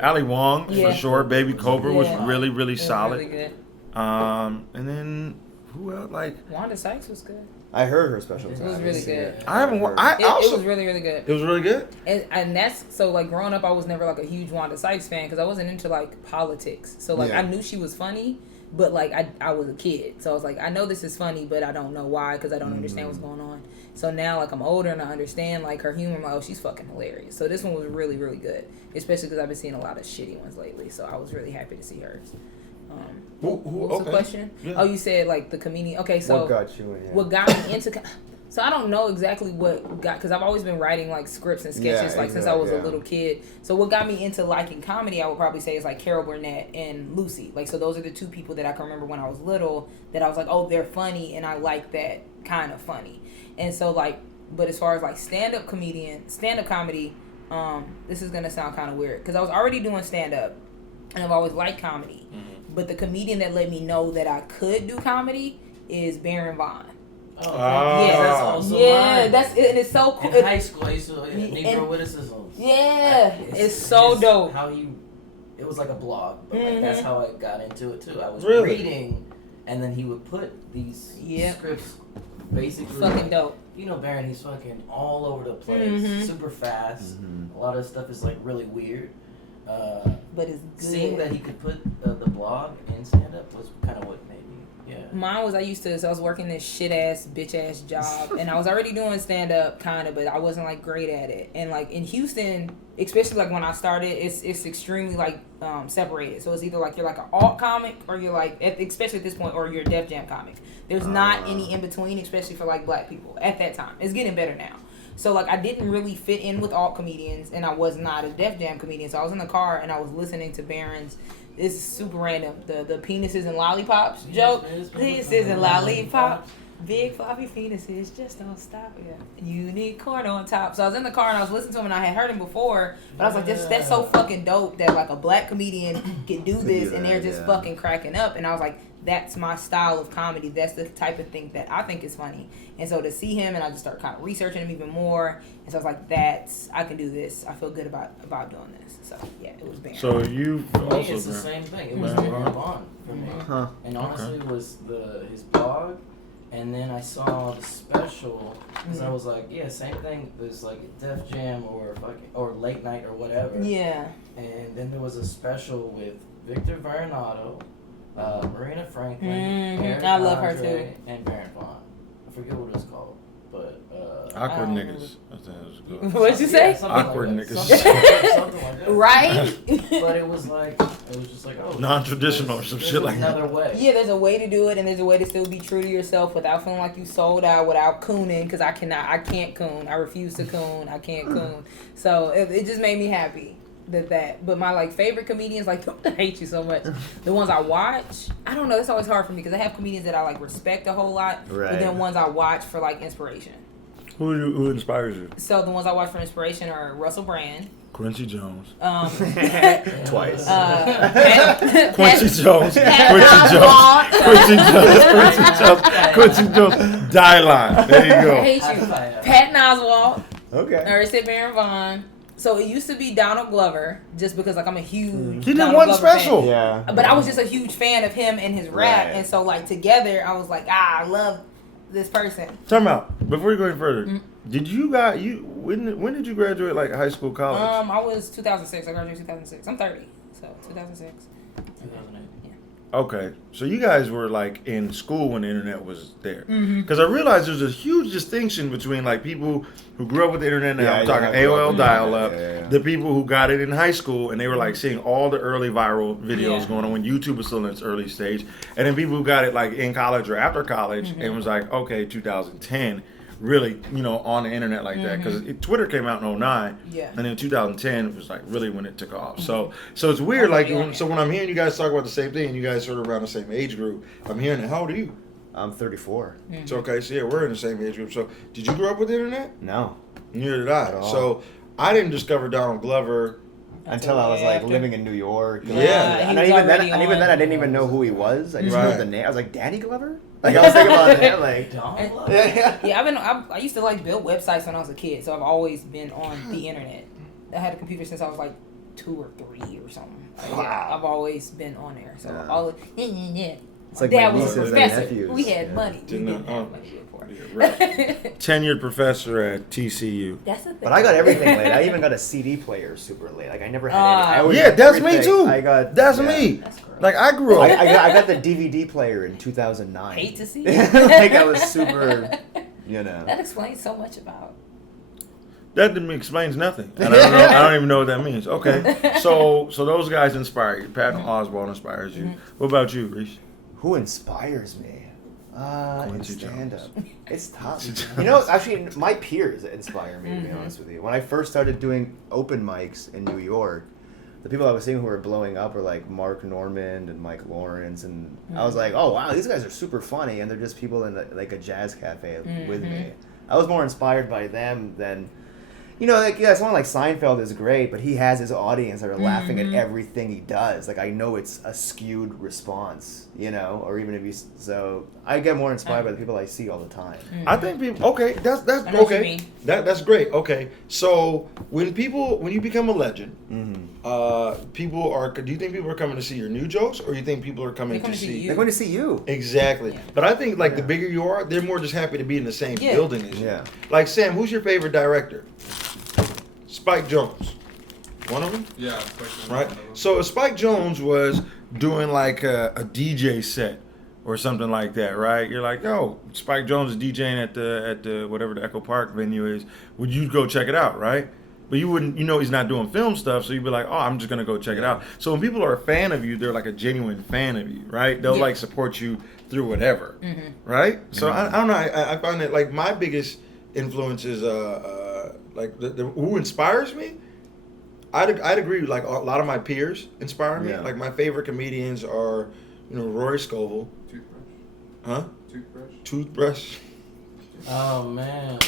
Ali Wong for sure. Baby Cobra was really, really solid. Really good. And then who else? Wanda Sykes was good. I heard her special. It was really good. I haven't. It was really, really good. It was really good. And that's so growing up, I was never a huge Wanda Sykes fan because I wasn't into politics. So I knew she was funny, but I was a kid, so I was I know this is funny, but I don't know why because I don't understand what's going on. So now I'm older and I understand her humor. I'm she's fucking hilarious. So this one was really, really good, especially because I've been seeing a lot of shitty ones lately. So I was really happy to see hers. What was the question? Yeah. Oh, you said the comedian. Okay, so what got you in? Yeah. What got me into? So I don't know exactly what got, because I've always been writing scripts and sketches since I was a little kid. So what got me into liking comedy, I would probably say, is Carol Burnett and Lucy. So those are the two people that I can remember when I was little that I was oh, they're funny, and I like that kind of funny. And so but as far as stand-up comedy, this is gonna sound kind of weird because I was already doing stand-up, and I've always liked comedy. Mm-hmm. But the comedian that let me know that I could do comedy is Baron Vaughn. Oh, yeah, that's also mine. That's it, and it's so cool. In high school, I used to Negro witticisms. Yeah, it's so dope. It was like a blog, but that's how I got into it too. I was really? reading, and then he would put these scripts basically. Fucking dope. Baron, he's fucking all over the place, super fast. Mm-hmm. A lot of stuff is really weird. But it's good. Seeing that he could put the blog in stand up was kind of what made me. Yeah. Mine was I was working this shit ass bitch ass job, and I was already doing stand up kind of, but I wasn't great at it. And in Houston, especially when I started, it's extremely separated. So it's either you're an alt comic or you're especially at this point, or you're a Def Jam comic. There's not any in between, especially for black people at that time. It's getting better now. So I didn't really fit in with alt comedians, and I was not a Def Jam comedian. So I was in the car and I was listening to Baron's. This is super random. The penises and lollipops joke. Penises and lollipops. Big floppy penises just don't stop. Yeah. Unicorn on top. So I was in the car and I was listening to him, and I had heard him before, but I was that's so fucking dope that a black comedian can do this, and they're just fucking cracking up. And I was that's my style of comedy. That's the type of thing that I think is funny. And so to see him, and I just started kind of researching him even more. And so I was like, I can do this. I feel good about doing this. So yeah, it was Baron. So you For me, also it's the same thing. It was Baron Baron Vaughn. Vaughn for me. Huh. And honestly, it was his blog, and then I saw the special, because I was like, yeah, same thing. There's like Def Jam or Late Night or whatever. Yeah. And then there was a special with Victor Vernado, Marina Franklin, Eric I love her Andre, too. and Baron Vaughn. I forget what it was called, but awkward I don't niggas. I think it was good. What'd you say? something Awkward like that. niggas. Something like that. Right? But it was just like, oh, Non-traditional or some there's shit like that. another way. Yeah, there's a way to do it, and there's a way to still be true to yourself without feeling like you sold out, without cooning, because I can't coon. I refuse to coon. I can't coon. So it just made me happy that. But my like favorite comedians, like I hate you so much. The ones I watch, I don't know. It's always hard for me because I have comedians that I like respect a whole lot, Right. but then ones I watch for like inspiration. Who inspires you? So the ones I watch for inspiration are Russell Brand. Quincy Jones. Twice. Quincy Jones. Quincy Jones. Die line. There you I go. hate High you. five. Patton Oswalt. Okay. Or is it Baron Vaughn? So it used to be Donald Glover, just because like I'm a huge. He did Donald one Glover special. fan. Yeah. But I was just a huge fan of him and his rap, Right. and so like together, I was like, I love this person. Time out. Before you go any further, did you when did you graduate, like high school, college? I was 2006. I graduated 2006. I'm 30, so 2006. 2008. Okay, so you guys were like in school when the internet was there. Mm-hmm. Because I realized there's a huge distinction between like people who grew up with the internet now, Yeah, I'm talking yeah, I grew up AOL with the dial-up, internet, yeah. the people who got it in high school and they were like seeing all the early viral videos Yeah. going on when YouTube was still in its early stage, and then people who got it like in college or after college and was like, okay, 2010, really, on the internet like that. Because Twitter came out in 09, Yeah. and then 2010 it was like really when it took off. So it's weird, like when I'm hearing you guys talk about the same thing, and you guys sort of around the same age group, I'm hearing it. How old are you? I'm 34. So okay, so yeah, we're in the same age group. So did you grow up with the internet? No. Neither did I. At all. So I didn't discover Donald Glover. Until I was like after. living in New York. Yeah. And He was even then, already I on. didn't even know who he was. I just Right. heard the name. I was like, Danny Glover? Like, I was thinking about that. Like, Donald Glover? yeah. Yeah, I used to like build websites when I was a kid, so I've always been on the internet. I had a computer since I was like 2 or 3 or something. Wow. I've always been on there. So Yeah. all It's like Dad my was a nieces and professor. nephews. We had Yeah. money. We Didn't didn't know. have money before. Yeah, right. Tenured professor at TCU. That's the thing. But I got everything late. I even got a CD player super late. Like, I never had any. I always Yeah, had that's me everything. too. I got. That's yeah. me. That's gross. Like I grew up. I got the DVD player in 2009. Hate to see Like, I was super, That explains so much about. That explains nothing. I don't know. I don't even know what that means. Okay, so those guys inspire you. Patton Oswalt inspires you. What about you, Rishi? Who inspires me? In Quincy stand up. Jones. It's tough. Actually, my peers inspire me, to be honest with you. When I first started doing open mics in New York, the people I was seeing who were blowing up were like Mark Normand and Mike Lawrence, and I was like, oh wow, these guys are super funny, and they're just people in like a jazz cafe with me. I was more inspired by them than, someone like Seinfeld is great, but he has his audience that are laughing at everything he does. Like, I know it's a skewed response, or even if so I get more inspired by the people I see all the time. I think people. Okay, that's I know what you okay. mean. That's great. Okay, so when you become a legend, people are. Do you think people are coming to see your new jokes, or you think people are coming They come to to see you. They're going to see you. Exactly. Yeah. But I think like the bigger you are, they're more just happy to be in the same Yeah. building as you. Yeah. Like Sam, who's your favorite director? Spike Jonze. One of them? Yeah, especially Right. one of them. So if Spike Jonze was doing like a DJ set or something like that, right? You're like, yo, Spike Jonze is DJing at the whatever the Echo Park venue is. Would you go check it out, right? But you wouldn't, he's not doing film stuff, so you'd be like, oh, I'm just gonna go check it out. So when people are a fan of you, they're like a genuine fan of you, right? They'll like support you through whatever, right? So I don't know. I find that like my biggest influence is like the who inspires me. I'd agree. Like a lot of my peers inspire me. Yeah. Like my favorite comedians are, Rory Scovel, Toothbrush. huh? Toothbrush. Toothbrush. Oh man.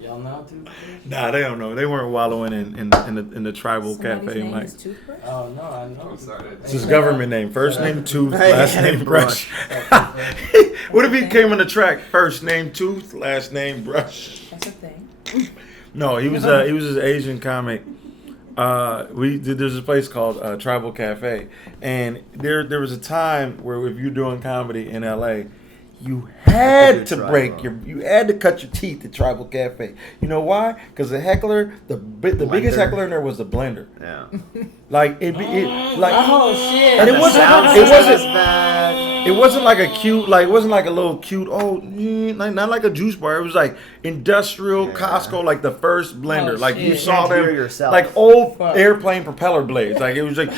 Y'all know too? Nah, they don't know. They weren't wallowing in the tribal Somebody's cafe. name Like, is Toothbrush? Oh no, I know. I'm sorry. it's his government name. First name Tooth, Hey, last name Brush. What if he came on the track? First name Tooth, last name Brush. That's a thing. No, he was his Asian comic. There's a place called Tribal Cafe, and there was a time where if you're doing comedy in LA, you had to you had to cut your teeth at Tribal Cafe. You know why? Because the heckler, the biggest heckler in there was the blender. Yeah. Like Oh shit! and it wasn't bad. it wasn't like a cute, like it wasn't like a little cute, not like a juice bar. It was like industrial Costco, like the first blender. Oh, like you shit. saw You can't them, hear yourself. like old Fuck. airplane propeller blades. Like it was like,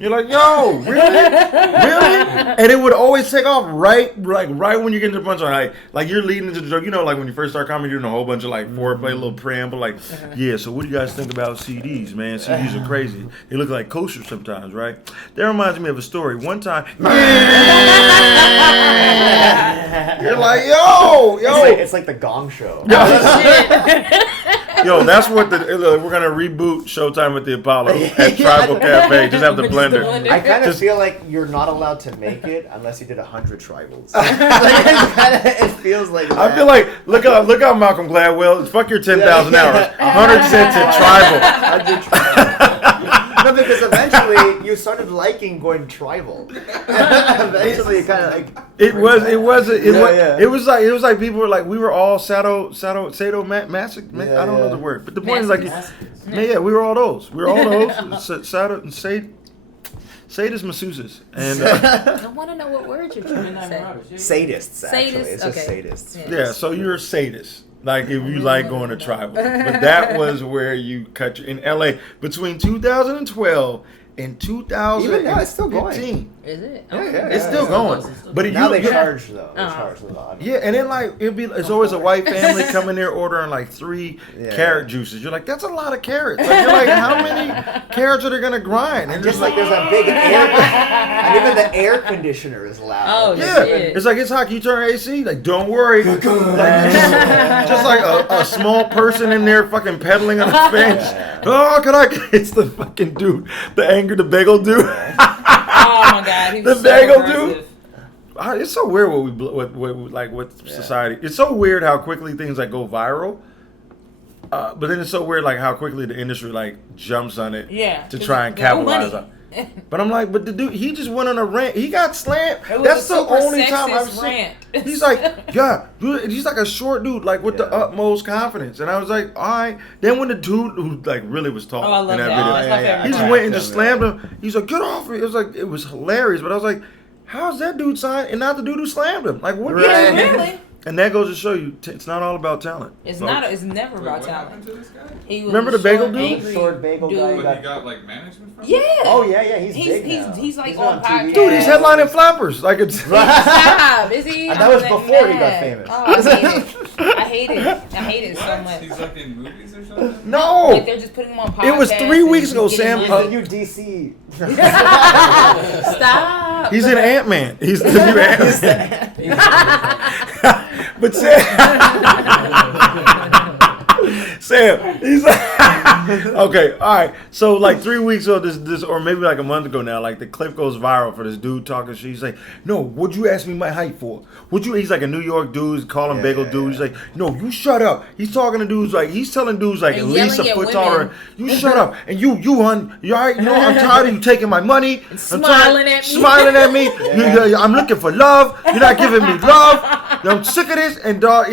you're like, yo, really? And it would always take off right when you get into the punchline. Like you're leading into the joke. You know, like when you first start comedy, you're doing a whole bunch of like foreplay, little preamble, like, yeah. So what do you guys think about CDs, man? CDs are crazy. They look like kosher sometimes, right? That reminds me of a story. One time, you're like, yo. It's like the Gong Show. Yo, that's what we're gonna reboot Showtime at the Apollo at Tribal Cafe. Just have the blender. I kind of feel like you're not allowed to make it unless you did 100 tribals. It feels like that. I feel like look out Malcolm Gladwell. Fuck your 10,000 hours. 100 cents at Tribal. 100 tribals. No, because eventually you started liking going tribal. Eventually, you kind of like. It was like people were like, we were all sadomasoch. I don't know the word, but the point is like, we were all those. We were all those sadist masseuses. And I want to know what word you're trying to say. Sadists, actually. Sadists? It's just Okay. sadists. yeah, so you're a sadist. Like if you like going to tribal, but that was where you cut in LA between 2012 and 2015. Even now, it's still going. Is it? Yeah, It's still going. But Now they charge though. They charge a lot. Yeah, and then like it's always a white family coming there ordering like 3 carrot juices. You're like, that's a lot of carrots. Like, you're like, how many carrots are they gonna grind? And just like there's a big air, and even the air conditioner is loud. Oh, yeah, shit. it's like it's hot. Can you turn AC? Like, don't worry. Like, just like a small person in there fucking pedaling on a fence. Oh, can I? It's the fucking dude, the bagel dude. Oh my god, he was The bagel aggressive. dude. It's so weird what society. It's so weird how quickly things like go viral. But then it's so weird like how quickly the industry like jumps on it to try and capitalize on it. But I'm like, but the dude, he just went on a rant. He got slammed. That's the only time I've seen. He's like, yeah, dude, he's like a short dude, like with the utmost confidence. And I was like, all right. Then when the dude who like really was tall I love in that that. video, That's my favorite he just part. went and just slammed him. He's like, get off me. It was hilarious. But I was like, how's that dude signed and not the dude who slammed him? Like, what? Yeah, really? And that goes to show you, it's not all about talent. It's folks. not. It's never about What happened talent. to this guy? He was Remember the a bagel short, dude? angry Short bagel guy. But he got like management from Yeah. him? Oh yeah, he's big now. He's like He's on on TV. podcasts. Dude, he's headlining Flappers. Like it's. Stop. Is he? And that was I'm before he got mad. famous. Oh, I hate it. I hate it so What? much. He's like in movies or something? Like No. they're just putting him on podcasts. It was 3 weeks and ago, getting Sam. He's money. the new DC. Stop. He's in Ant-Man. He's the new Ant-Man. But Sam, he's okay. All right. So like 3 weeks ago, this or maybe like a month ago now, like the clip goes viral for this dude talking shit. He's like, "No, what'd you ask me my height for? Would you?" He's like a New York dude. He's calling bagel dude. He's like, "No, you shut up." He's talking to dudes like he's telling dudes like And at least a yelling foot at taller. women. You shut up. And you all right? You know I'm tired of you taking my money. I'm Smiling at me. Smiling at me. I'm looking for love. You're not giving me love. I'm sick of this. And dog,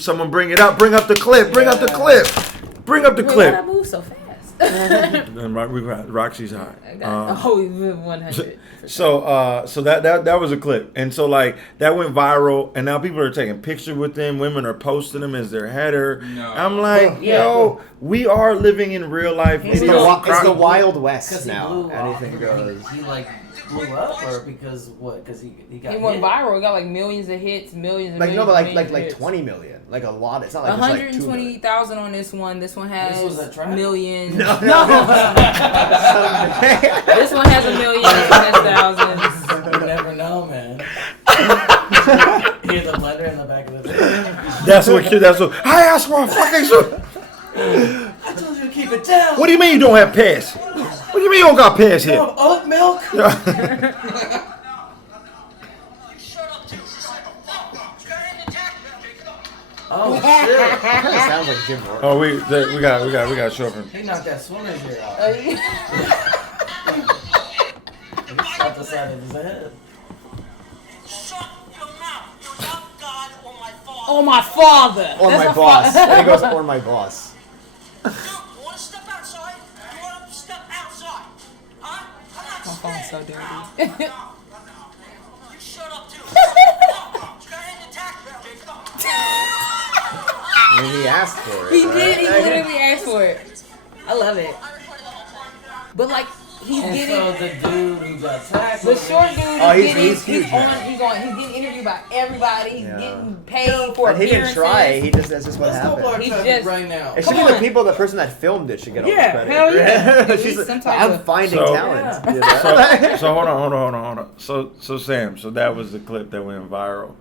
someone bring it up. Bring up the clip. Bring up the clip. Bring up the Wait, clip. why'd I move so fast? And we got Roxy's high. Oh, 100. So that was a clip, and so like that went viral, and now people are taking pictures with them. Women are posting them as their header. No. I'm like, yo, we are living in real life. It's the Wild West Because he now. blew Anything off. goes. He like blew up, or because what? Because he got He went hit? viral. He got like millions of hits, millions. Like no, millions, but millions of like hits. 20 million. Like a lot. It's not like just like 2 million. 120,000 on this one. This one has This was a track? millions. No. This one has a million. This one has thousands. You never know, man. That's what. I asked for a fucking suit. I told you to keep it down. What do you mean you don't have pass? What do you mean you don't got pass here? Oat milk? Oh shit! Kind of sounds like Jim Morgan. Oh, we got to show him. He knocked that swimmer's ear out. He shot the side of his head. Shut your mouth. You're not God or my father. Oh, my father. Or That's my a boss. And he goes, or my boss. Dude, you want to step outside? You want to step outside? Huh? I'm not My phone's so dirty. You shut up, too. Go ahead and attack me. I mean, he asked for it. He right? did. He literally asked for it. I love it. But like, he's And getting so the dude who got tackled. the short dude. Oh, Is he's getting, huge now. He's getting interviewed by everybody. He's Yeah. getting paid for And he didn't appearances. try. That's just what Let's go happened. block He's traffic just- right now. It should Come be on. the person that filmed it should get all Yeah, the credit. hell yeah. At She's least some like, type I'm of- finding So- talent. Yeah. You know? So hold on. So Sam, so that was the clip that went viral.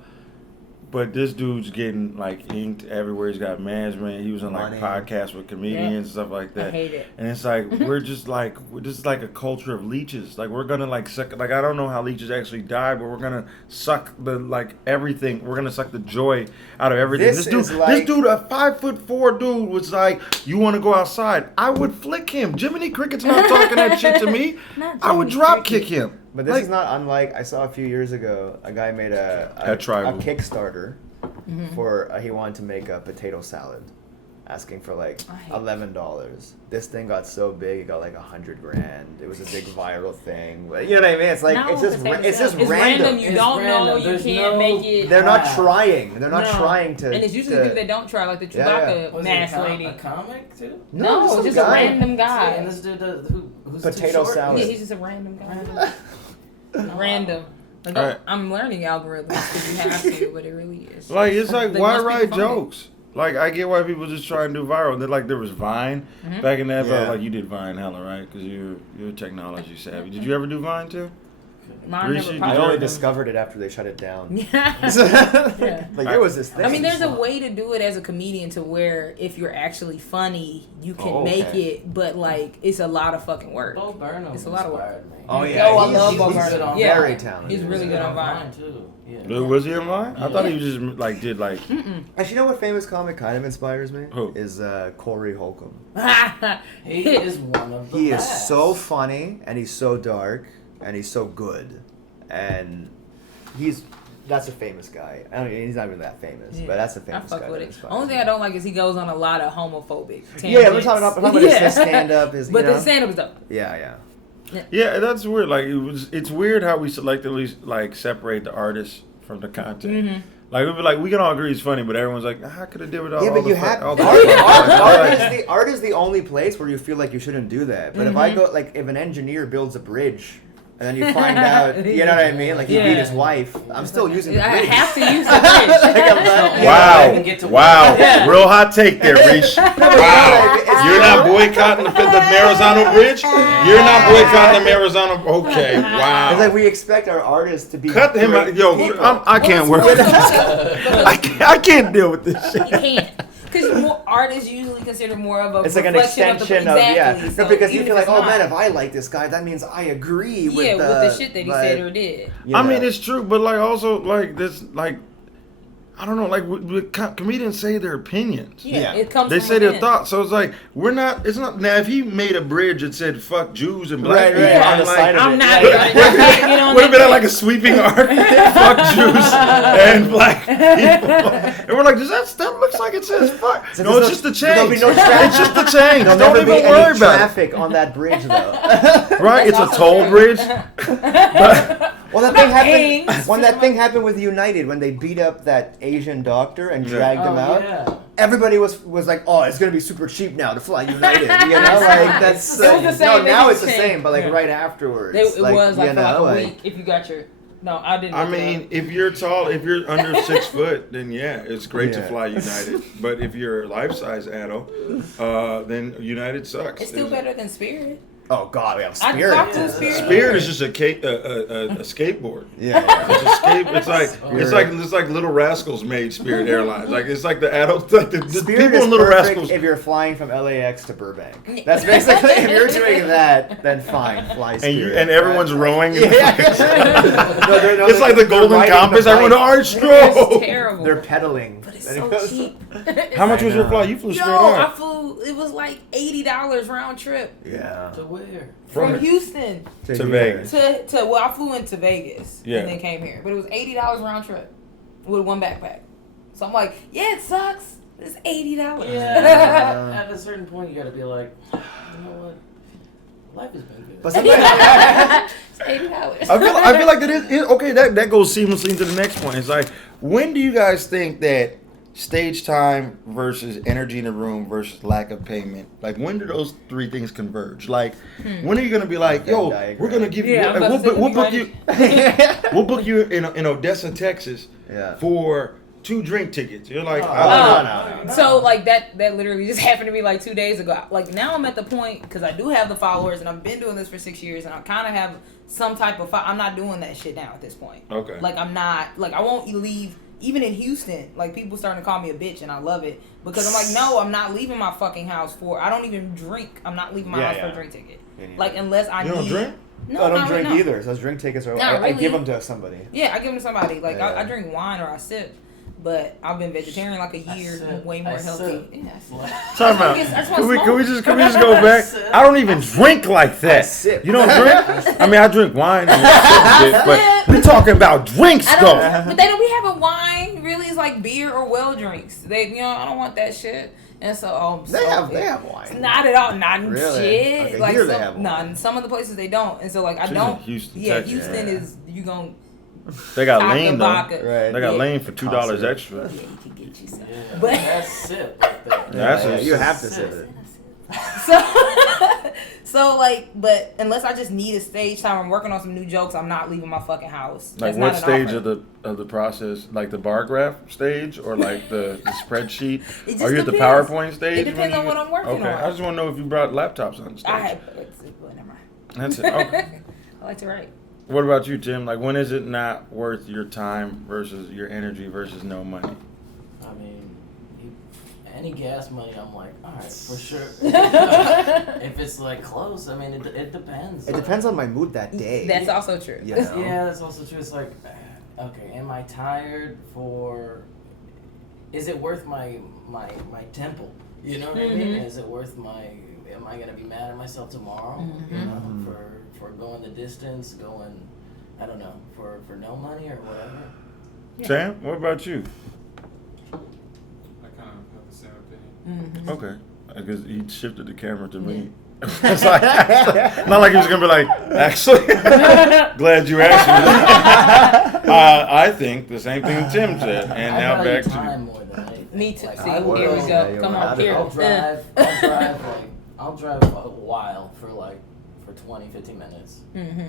But this dude's getting like inked everywhere. He's got management. He was on like Money. podcasts with comedians and stuff like that. I hate it. And it's like this is like a culture of leeches. Like we're gonna like suck. Like I don't know how leeches actually die, but we're gonna suck the like everything. We're gonna suck the joy out of everything. This is like- this dude, a 5'4" dude, was like, "You want to go outside?" I would flick him. Jiminy Cricket's not talking that shit to me. Not I would Jiminy drop Cricket. kick him. But this Like- is not unlike, I saw a few years ago, a guy made a Tribal. Kickstarter for, he wanted to make a potato salad, asking for like I hate $11. This thing got so big, it got like $100,000. It was a big viral thing. But you know what I mean? It's like, Not it's with just, potato it's just salad. It's random. You It's don't know. random. You There's can't no- make it. They're not Wow. trying. They're not No. trying to. And it's usually to- people that don't try, like the Yeah, Chewbacca yeah. Was mask it a lady. comic too? No, some just guy. a random guy. And this dude does, who's Potato too short? salad. Yeah, he's just a random guy. Random. Like, Alright. I'm learning algorithms because you have to, but it really is. Like it's like They why must be write funny. jokes? Like I get why people just try and do viral. Then like there was Vine back in that. Yeah. Like you did Vine hella, right? Because you're technology savvy. Did you ever do Vine too? Mine Rishi, never did I you popped only ever- discovered it after they shut it down. Yeah. Like there was this thing. I mean, there's a way to do it as a comedian to where if you're actually funny, you can Oh, make okay. it, but like it's a lot of fucking work. Bo Burnham It's a lot of work. inspired me. Oh Yeah, yeah, I he's- love he's Bo good Burnham. on- Yeah. Very talented. He's really good on Vine. too. Yeah. Was he in Vine? I thought he was just like did like. Actually, you know what famous comic kind of inspires me? Who? Is Corey Holcomb. He is one of the He is best. so funny, and he's so dark, and he's so good, and that's a famous guy. I mean, he's not even that famous, but that's a I famous fuck guy. with that it. inspires Only thing me. I don't like is he goes on a lot of homophobic tangents. Yeah, we're talking about his stand-up. His, But you know? the stand-up is dope. Yeah. Yeah, that's weird. Like it's weird how we selectively like separate the artist from the content. Mm-hmm. Like we'd be like, we can all agree it's funny, but everyone's like, I could have did without Yeah, all but the you fu- have all the art is the only place where you feel like you shouldn't do that. But if I Mm-hmm. go like if an engineer builds a bridge and then you find out, you know what I mean? Like he Yeah. beat his wife. I'm still using the I bridge. have to use the bridge. Like, I'm not- Wow, even get to wow, Yeah. real hot take there, Rishi. Wow, you're not boycotting the Marizano Bridge. You're not boycotting the Marizano. Okay, It's wow. like we expect our artists to be Cut him out, great yo. people. I can't work with this. I can't deal with this You shit. can't. Because art is usually considered more of a It's like an reflection extension of the yeah. exactly. No, because you even feel if like, it's oh man, not. if I like this guy, that means I agree with yeah, the, with the shit that he but, said or did. you I know. mean, it's true, but like also like this, like I don't know, like comedians say their opinions. Yeah, it comes. They from say their within. thoughts, so it's like we're not. It's not now. If he made a bridge that said "fuck Jews and black Right, people," right, on I'm the like, side of I'm it. not. Yeah. You know, would have been like a sweeping arc, "fuck Jews and black people," and we're like, that looks like it says "fuck." So No, it's there's just the there'll be change. no traffic. It's just the change. There'll Don't never be even worry any about traffic on that bridge, though. it. Right? It's a toll bridge. But Well, that thing happened Thanks. when that thing happened with United when they beat up that Asian doctor and Yeah. dragged him out. Yeah. Everybody was like, "Oh, it's gonna be super cheap now to fly United." You know, like that's It was the same, no. they Now just it's the changed. same, but like Yeah. right afterwards, It like, was like you for like know, a week if you got your. No, I didn't. I look it mean, up. if you're tall, if you're under 6 foot, then yeah, it's great to Yeah. fly United. But if you're life size adult, then United sucks. It's still better than Spirit. Oh God, we have I Spirit. fucked with Spirit. Spirit is just a skateboard. Yeah. It's a skate. It's like Little Rascals made Spirit Airlines. Like it's like the adults, like the Spirit people is in Little perfect Rascals. if you're flying from LAX to Burbank. That's basically if you're doing that, then fine, fly Spirit. And everyone's rowing. Yeah. It's like the Golden Compass. Everyone, It's Archstro. terrible. They're pedaling. But it's so cheap. How much was your flight? You flew Yo, Spirit I Airlines. flew. It was like $80 round trip Yeah. To where? from Houston to here. Vegas. to. Well, I flew into Vegas Yeah. and then came here, but it was $80 round trip with one backpack. So I'm like, yeah, it sucks. It's $80. Yeah. At a certain point, you gotta be like, you know what? Life has been good. But sometimes, It's $80. I feel like that is okay. That goes seamlessly into the next point. It's like, when do you guys think that stage time versus energy in the room versus lack of payment, like when do those three things converge? Like, when are you gonna be like, yo, we're gonna give you, Yeah, I'm about to say, we'll book you, we'll book you in Odessa, Texas, Yeah. for 2 drink tickets. You're like, no. So like that literally just happened to me like 2 days ago. Like now I'm at the point because I do have the followers and I've been doing this for 6 years and I kind of have some type of. I'm not doing that shit now at this point. Okay. Like I'm not like I won't leave. Even in Houston, like people starting to call me a bitch and I love it because I'm like, no, I'm not leaving my fucking house for. I don't even drink. I'm not leaving my house for a drink ticket. Like unless I you don't need. drink? No, I don't not drink right now. either. So those drink tickets are. Not I really. give them to somebody. Yeah, I give them to somebody. Like Yeah. I drink wine or I sip, but I've been vegetarian like a year, sip. way more I healthy. sip. Yeah, I sip. Time out. I just Can we wanna just go back? I don't even drink like that. sip. You don't drink? I mean, I drink wine and shit, but we're talking about drinks I though. don't, but they don't be having wine. Really, it's like beer or well drinks. I don't want that shit. And so, They have wine. Not at all. Not in Really? shit. Okay, like here they some, have nah, wine. in some of the places they don't. And so like I She's don't. in Houston, yeah, Texas. Houston Yeah. is you gonna They got top lane the though. vodka. Right. They got Yeah. lane for $2 extra. Yeah, you can get you some. Yeah, But- that's it. Right there. That's Yeah, a- you have to sip it. So like, but unless I just need a stage time, I'm working on some new jokes. I'm not leaving my fucking house. Like That's what not an stage offer. of the process? Like the bar graph stage or like the spreadsheet? It just Are you at the depends. PowerPoint stage? It depends on what I'm working okay. on. I just want to know if you brought laptops on stage. Well, never mind. That's it. Okay. I like to write. What about you, Tim? Like, when is it not worth your time versus your energy versus no money? I mean, any gas money, I'm like, all right, for sure. If it's like close, I mean, it depends. It depends on my mood that day. That's also true. You know? Yeah, that's also true. It's like, okay, am I tired for? Is it worth my temple? You know what I mean? Is it worth my? Am I gonna be mad at myself tomorrow? You know, for going the distance, I don't know, for no money or whatever. Yeah. Sam, what about you? I kind of have the same opinion. Okay. I guess he shifted the camera to me. It's like, not like he was gonna be like, actually, glad you asked me. I think the same thing Tim said, and I now value back to time more than anything. Me too. Like, See, I here will- we go. Yeah, Come you're on, here. I'll drive a while for 20, 15 minutes.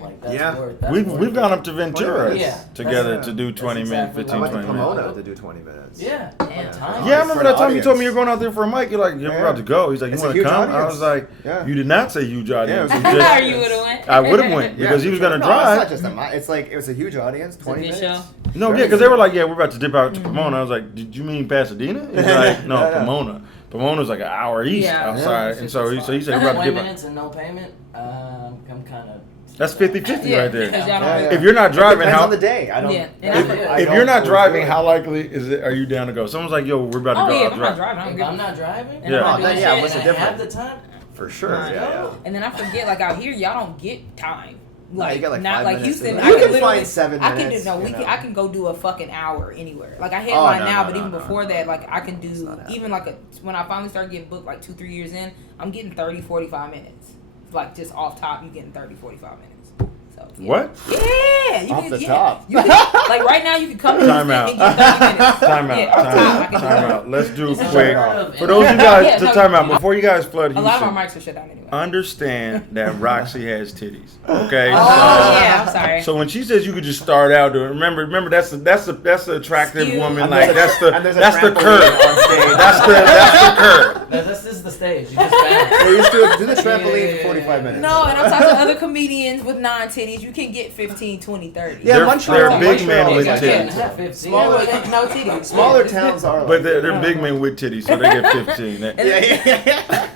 Like that's Yeah. worth. That's We've worth gone it. up to Ventura Yeah. together That's- to do 20 minutes, exactly 15, I went to 20 minutes. Pomona to do 20 minutes. Yeah. Damn. Like time. Yeah, I remember For that the time you told me you audience. were going out there for a mic. You're like, you're Yeah. about to go. He's like, you It's a want to huge come? I audience. was like, Yeah. you did not say huge audience. Yeah, it You was a just- Or you would have went. I would have went because he was going to No, it's not drive. just it's like it was a huge audience. 20 good minutes. show. No, Sure. yeah, because they were like, yeah, we're about to dip out to Pomona. I was like, did you mean Pasadena? He's like, no, No. Pomona. Pomona's like an hour east Yeah. outside. Yeah. And so he said, we're about to 20 dip out. minutes and no payment. I'm kind of. That's 50-50 Yeah, right there. because y'all Yeah, don't- yeah. If you're not driving, Depends how on the day. I don't. Yeah, and if you're not driving, how likely is it? Are you down to go? Someone's like, yo, we're about to Oh go. yeah, I'll if I'm not drive. driving, I don't If give a I'm not driving. And Yeah. I'm not Oh, doing then, yeah, shit. what's the and I have difference? the time. For sure. Right. Yeah. And then I forget, like out here, y'all don't get time. Like, you got, like, not 5 like minutes to Houston. do I it. You can can literally find 7 I can do minutes, no. you We can. know. I can go do a fucking hour anywhere. Like I Oh, headline no, now, no, but even no, before no. that, like I can It's do not even like when I finally started getting booked, like 2-3 years in, I'm getting 30-45 minutes. Like just off top, you getting 30-45 minutes. So yeah. What? Yeah, you Off can, the yeah, top. you can, like right now, you can come to Time this out. and get 30 minutes. Time out. Yeah, off top, I can do Time that. out. Let's do It's quick. unheard of. For those of you guys, Yeah, to no, time out before you guys flood A lot of our Houston. mics are shut down anyway. Understand that Roxy has titties. Okay. Oh yeah, I'm sorry. So when she says you could just start out doing, remember that's the attractive Skew. woman. And Like there's that's the a curve. trampoline on stage. That's the curve. This is the stage. You just bounce. So you just do the trampoline Yeah. for 45 minutes. No, and I'm talking to other comedians with non-titties. You can get 15, 20, 30. Yeah, They're Montreal. big Montreal men with is like titties. that. Yeah, Smaller- no titties. Smaller towns are like But they're big men with titties, so they get 15. That- Yeah.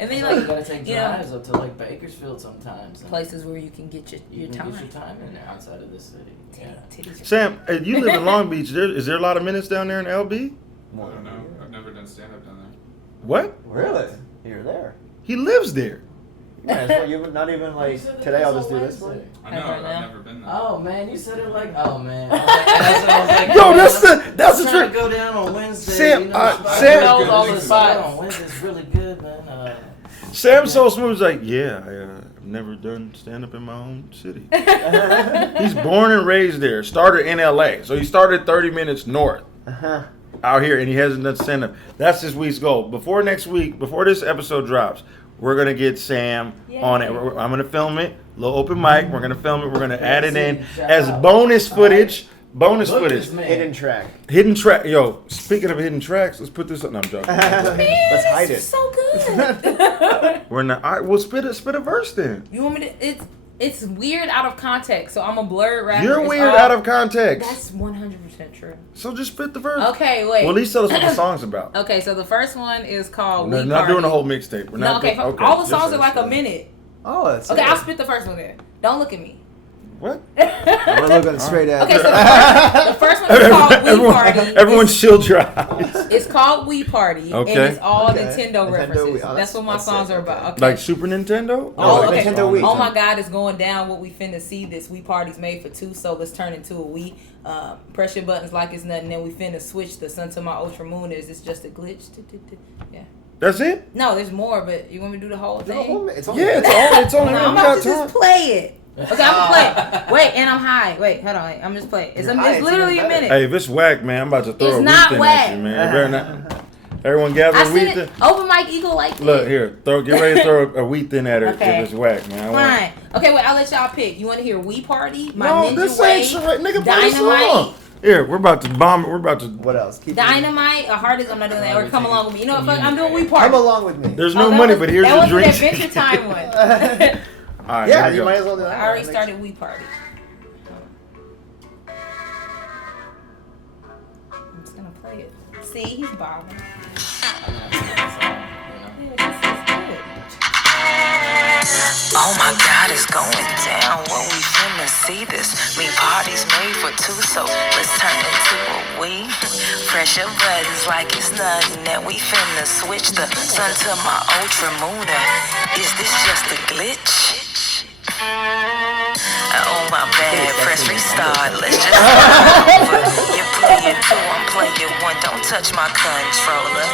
And then You gotta like take you know, drives up to like Bakersfield sometimes. And places where you can get you your can time. get your time in there outside of the city. Yeah. Titties. Sam, you live in Long Beach. Is there a lot of minutes down there in LB? I don't know. I've never done stand up down there. What? Really? You're there. He lives there. You might as well. You've not even You like said that today. I'll was just on do this for you. Wednesday. I know. Never know. I've never been there. Oh man, you said it like, oh man. I was like, Yo, that's the trying to trick. go down on Wednesday. Sam, you know, Sam- knows all the on spots. Wednesday's really good, man. Sam's so smooth. He's like, yeah, I've never done stand up in my own city. He's born and raised there. Started in LA, so he started 30 minutes north out here, and he hasn't done stand up. That's this week's goal. Before next week, before this episode drops, we're gonna get Sam on it. I'm gonna film it, little open mic. We're gonna film it. We're gonna add it in as bonus footage. Bonus Look footage. this man. Hidden track. Hidden track. Yo, speaking of hidden tracks, let's put this up. No, I'm joking. Let's hide This it. is so good. We're not. All right, we'll spit a verse then. You want me to? It's weird out of context, so I'm a blurred rapper. You're It's weird all- out of context. That's 100% true. So just spit the verse. Okay, wait. Well, at least tell us what the song's about. Okay, so the first one is called We're We not Party. doing a whole mixtape. We're No, not okay, doing, all the just songs are us. like a minute. Oh, that's Okay, it. I'll spit the first one then. Don't look at me. What? We're looking straight at. Okay, so the first one is called We Party. Everyone shield your eyes. It's called We Party, Okay. and it's all Okay. Nintendo Nintendo references. Wii. Oh, that's that's- what my that's songs sick. are about. Okay. Okay. Like Super Nintendo? Oh, like okay. Nintendo Wii. Oh my God, it's going down. What we finna see this We Party's made for two, so let's turn into a Wii. Press your buttons like it's nothing. Then we finna switch the sun to my ultra moon. Is this just a glitch? Yeah. That's it? No, there's more, but you want me to do the whole thing? It's only Yeah, it's only No, I'm we about got to just time. play it. Okay, I'm gonna play it. Wait, and I'm high. Wait, hold on. I'm just playing. It's, You're high, it's it's literally even a better. minute. Hey, if it's whack, man, I'm about to throw It's a not wheat thing whack. at you, man. You better not. Everyone gather I a wheat said thin. it. Open mic eagle like this. Look here, get ready to throw a wheat thin at her Okay. if it's whack, man. I want- Fine. Okay, wait. I'll let y'all pick. You want to hear We Party? My No, Ninja this Way, ain't shit, nigga. Play the song. Dynamite. Here, we're about to bomb it. We're about to. What else? Keep Dynamite. A hardest. I'm not doing that. Or come along with me. You know what? Fuck. I'm doing We Party. Come along with me. There's Oh, no that money, was- but here's that the was drink. the Adventure Time one. All right, Yeah, here we you go. might as well do that. I already started We Party. I'm just gonna play it. See, he's bobbing. Oh my God, it's going down. What we finna see this? Me party's made for two, so let's turn into a we. Press your buttons like it's nothing. And we finna switch the sun to my ultra mooner. Is this just a glitch? Oh my bad, press restart. Let's just start over. You're playing two, I'm playing one. Don't touch my controller.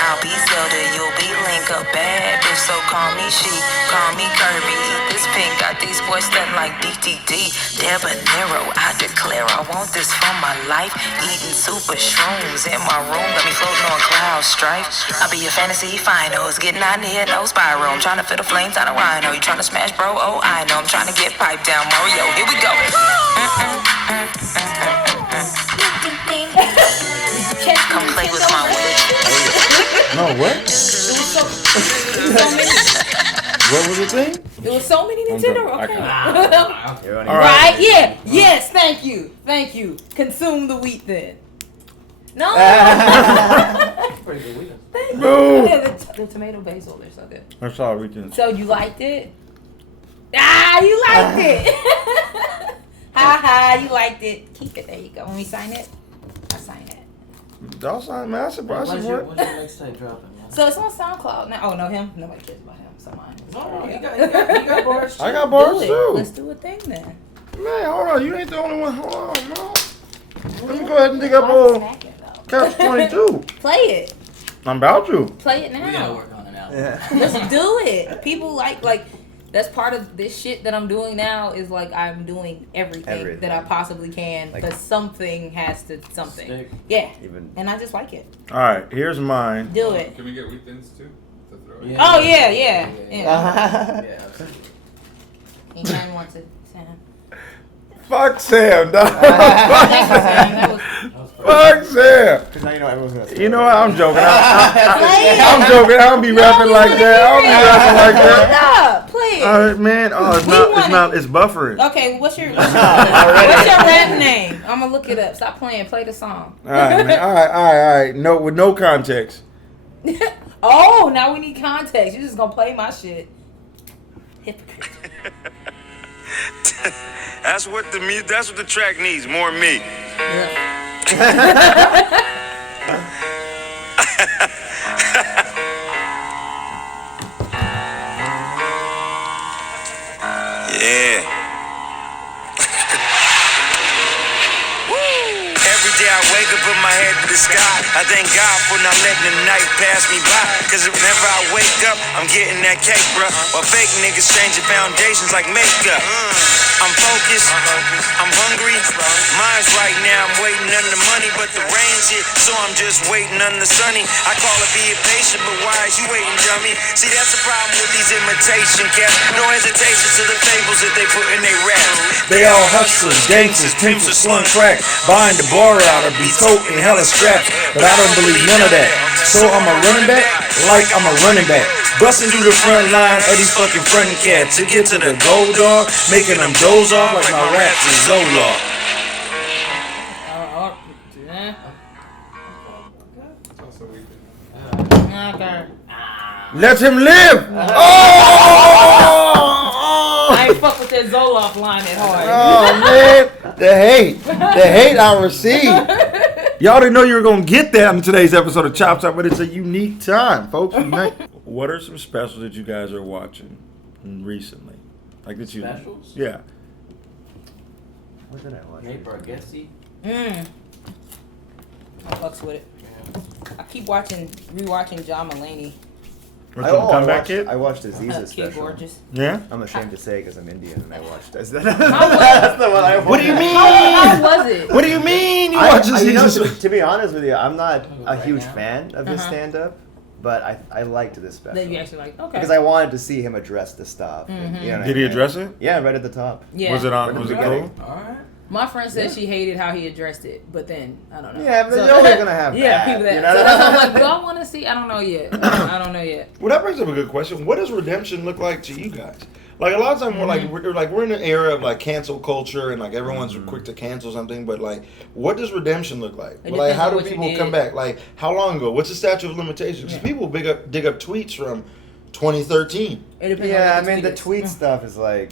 I'll be Zelda, you'll be Link up bad. If so, call me She, call me Kirby. Eat this pink, got these boys stunting like DTD. Debonairo, I declare I want this for my life. Eating super shrooms in my room, got me floating on cloud strife. I'll be your fantasy finals, getting out of here, no spiral. I'm trying to fit the flames on a rhino. You trying to smash, bro? Oh, I know. I'm trying to get piped down, Mario. Here we go. Come play with my witch. No, what? What was the thing? There was so many Nintendo. I Okay. You're running All right. Right? Yeah. Yes. Thank you. Thank you. Consume the wheat then. No. Pretty good weekend. Thank you. No. Yeah, the tomato basil, they're so good. That's all we can. So you liked it? Ah, you liked it. Ha ha, you liked it. Keep it. There you go. When we sign it, I sign it. Y'all sign, man. I surprised When's you. your mixtape dropping, man? So it's on SoundCloud now. Oh no, him. Nobody cares about him. So mine. No, you got bars too. I got bars Do it. too. Let's do a thing then. Man, hold on. You ain't the only one. Hold on, man. Let me go ahead and dig up Why old snack it, though? Couch 22. Play it. I'm about to. Play it We gotta now. work on it now. Yeah. Let's do it. People like That's part of this shit that I'm doing now is like I'm doing everything. That I possibly can because something has to something. Stick. Yeah. Even. And I just like it. All right, here's mine. Do it. Can we get wheat thins too? To throw in? Yeah. Oh yeah. Yeah. Yeah. He didn't want to. Fuck Sam, dog. That was Fuck Sam. Because now you know everyone's gonna. You know what? I'm joking. Play it. I'm joking. I don't be rapping like that. I don't be rapping like that. Shut up. Play it. All right, man. Oh, it's buffering. Okay, what's your rap name? I'm gonna look it up. Stop playing. Play the song. All right, man. All right. No, with no context. Oh, now we need context. You're just gonna play my shit. Hypocrite. That's what the track needs. More me. Yeah. Every day I wake up, put my head to the sky. I thank God for not letting the night pass me by. Cause whenever I wake up, I'm getting that cake, bruh. While fake niggas changing foundations like makeup. I'm focused, I'm hungry. Mine's right now, I'm waiting on the money, but the rain's here, so I'm just waiting on the sunny. I call it being patient, but why is you waiting, dummy? See, that's the problem with these imitation cats. No hesitation to the fables that they put in their raps. They all hustlers, gangsters, pimps, or slung crack. Buying the bar out or be toting hella straps. But I don't believe none of that. So I'm a running back, like I'm a running back. Busting through the front line of these fucking frontin' cats to get to the gold dog, making them doze off like my raps is Zola. It's also wheat thin. Okay. Let him live! Oh! I ain't fuck with that Zoloft line that hard. Oh, man. The hate I received. Y'all didn't know you were going to get that in today's episode of Chop Talk, but it's a unique time, folks. What are some specials that you guys are watching recently? Like that you Specials? Yeah. What did I watch? Nate Bargatze. I fucks with it. I keep rewatching John Mulaney. What's the comeback kid? I watched Aziz's Kid special. Gorgeous. Yeah? I'm ashamed to say because I'm Indian and I watched it. How That's the one I watched. What do you mean? How was it? What do you mean? You watch Aziz's to be honest with you, I'm not a huge fan of his stand-up, but I liked this special. That you actually like? Okay. Because I wanted to see him address the stuff. And, you know what I Did he mean? address it? Yeah, right at the top. Yeah. Was it on? Right Was at it the cool? beginning. Alright. My friend said she hated how he addressed it, but then I don't know. Yeah, but you're always gonna have yeah, that, people that. you know? So that's why I'm like, do I want to see? I don't know yet. I don't know yet. Well, that brings up a good question. What does redemption look like to you guys? Like a lot of times we're in an era of like cancel culture and like everyone's quick to cancel something, but like what does redemption look like? It Like depends how on do what you people did. come back? Like how long ago? What's the statute of limitations? Because people dig up tweets from 2013. It depends Yeah, I on what mean the is. tweet stuff is like,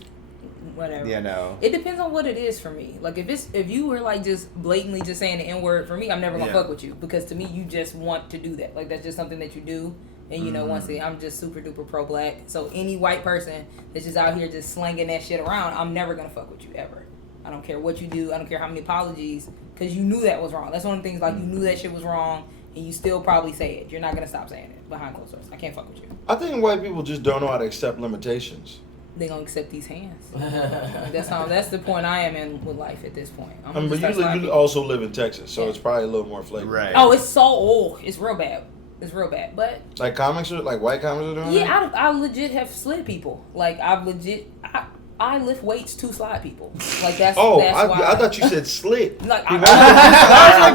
Whatever. you know. It depends on what it is for me. Like if you were like just blatantly just saying the N-word, for me, I'm never gonna Yeah. fuck with you because to me you just want to do that. Like that's just something that you do. And you know, once again, I'm just super duper pro black. So any white person that's just out here just slanging that shit around, I'm never gonna fuck with you ever. I don't care what you do. I don't care how many apologies, because you knew that was wrong. That's one of the things. Like you knew that shit was wrong, and you still probably say it. You're not gonna stop saying it behind closed doors. I can't fuck with you. I think white people just don't know how to accept limitations. They gonna accept these hands. That's the point I am in with life at this point. I'm I mean, but just like, you also live in Texas, so Yeah. it's probably a little more flaky. Right. oh, it's so old. It's real bad. It's real bad. But Like comics are like white comics are doing that? yeah, I legit have slid people. Like I lift weights to slide people. Like that's Oh, that's why. I thought you said slit. Like I was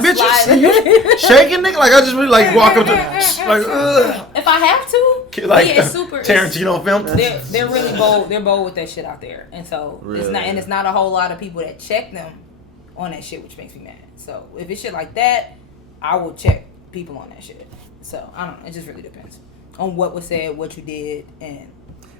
like, bitch, you shaking nigga? Like I just really like walk up to like ugh. If I have to, Like yeah, it's super. Tarantino film. They're really bold. They're bold with that shit out there, and so it's not a whole lot of people that check them on that shit, which makes me mad. So if it's shit like that, I will check people on that shit. So I don't know. It just really depends on what was said, what you did, and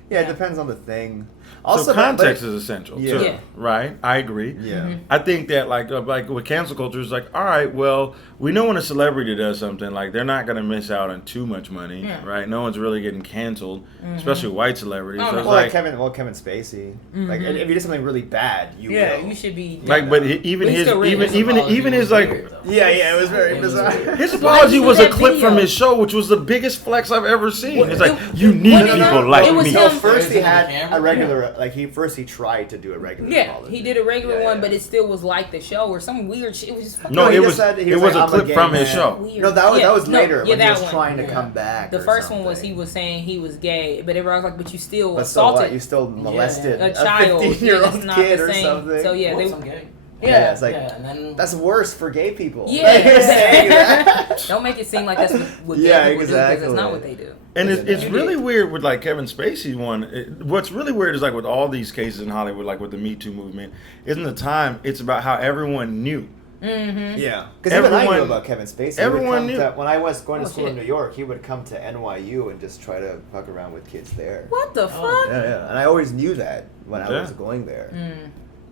Yeah, it depends on the thing. Also, So context but- is essential Yeah. too, Yeah. right? I agree. Yeah. I think that like with cancel culture, it's like, all right, well, we know when a celebrity does something, like they're not gonna miss out on too much money, Yeah. right? No one's really getting canceled, especially white celebrities. Oh, So no. it's Well, like, Kevin Spacey. Like, if you did something really bad, you yeah, will. you should be. like, but even But he's his still really- even his like. Yeah, it was very It was bizarre. weird. His apology Like, was a that clip from video. his show, which was the biggest flex I've ever seen. It's like, It- you need what it people was- like it was me. him first he Is it had the camera? a regular, like he tried to do a regular Yeah, apology. he did a regular Yeah, one, yeah. but it still was like the show or some weird shit. It was just fucking No, he it just was said- he it was was like, a "I'm a clip gay from his man." show. weird. No, that was later Yeah, when he that was one. trying to Yeah. come back. The or first one was something. he was saying he was gay, but everyone was like, but you still But so assaulted what? You still molested a child. 15-year-old It's not kid the or same. something. So yeah, Whoops, they I'm gay. Yeah, it's like Yeah, and then that's worse for gay people. Yeah. Like, you're saying that. don't make it seem like that's what Yeah, gay people do because exactly. it's not what they do. And it's You really did. weird with like Kevin Spacey one. What's really weird is like with all these cases in Hollywood, like with the Me Too movement, isn't the time? It's about how everyone knew. Mm-hmm. Yeah, because even I knew Everyone- about Kevin Spacey. He would everyone come knew. to- when I was going to Oh, school in shit. New York, he would come to NYU and just try to fuck around with kids there. What the fuck? Yeah, yeah, and I always knew that when I Yeah. was going there.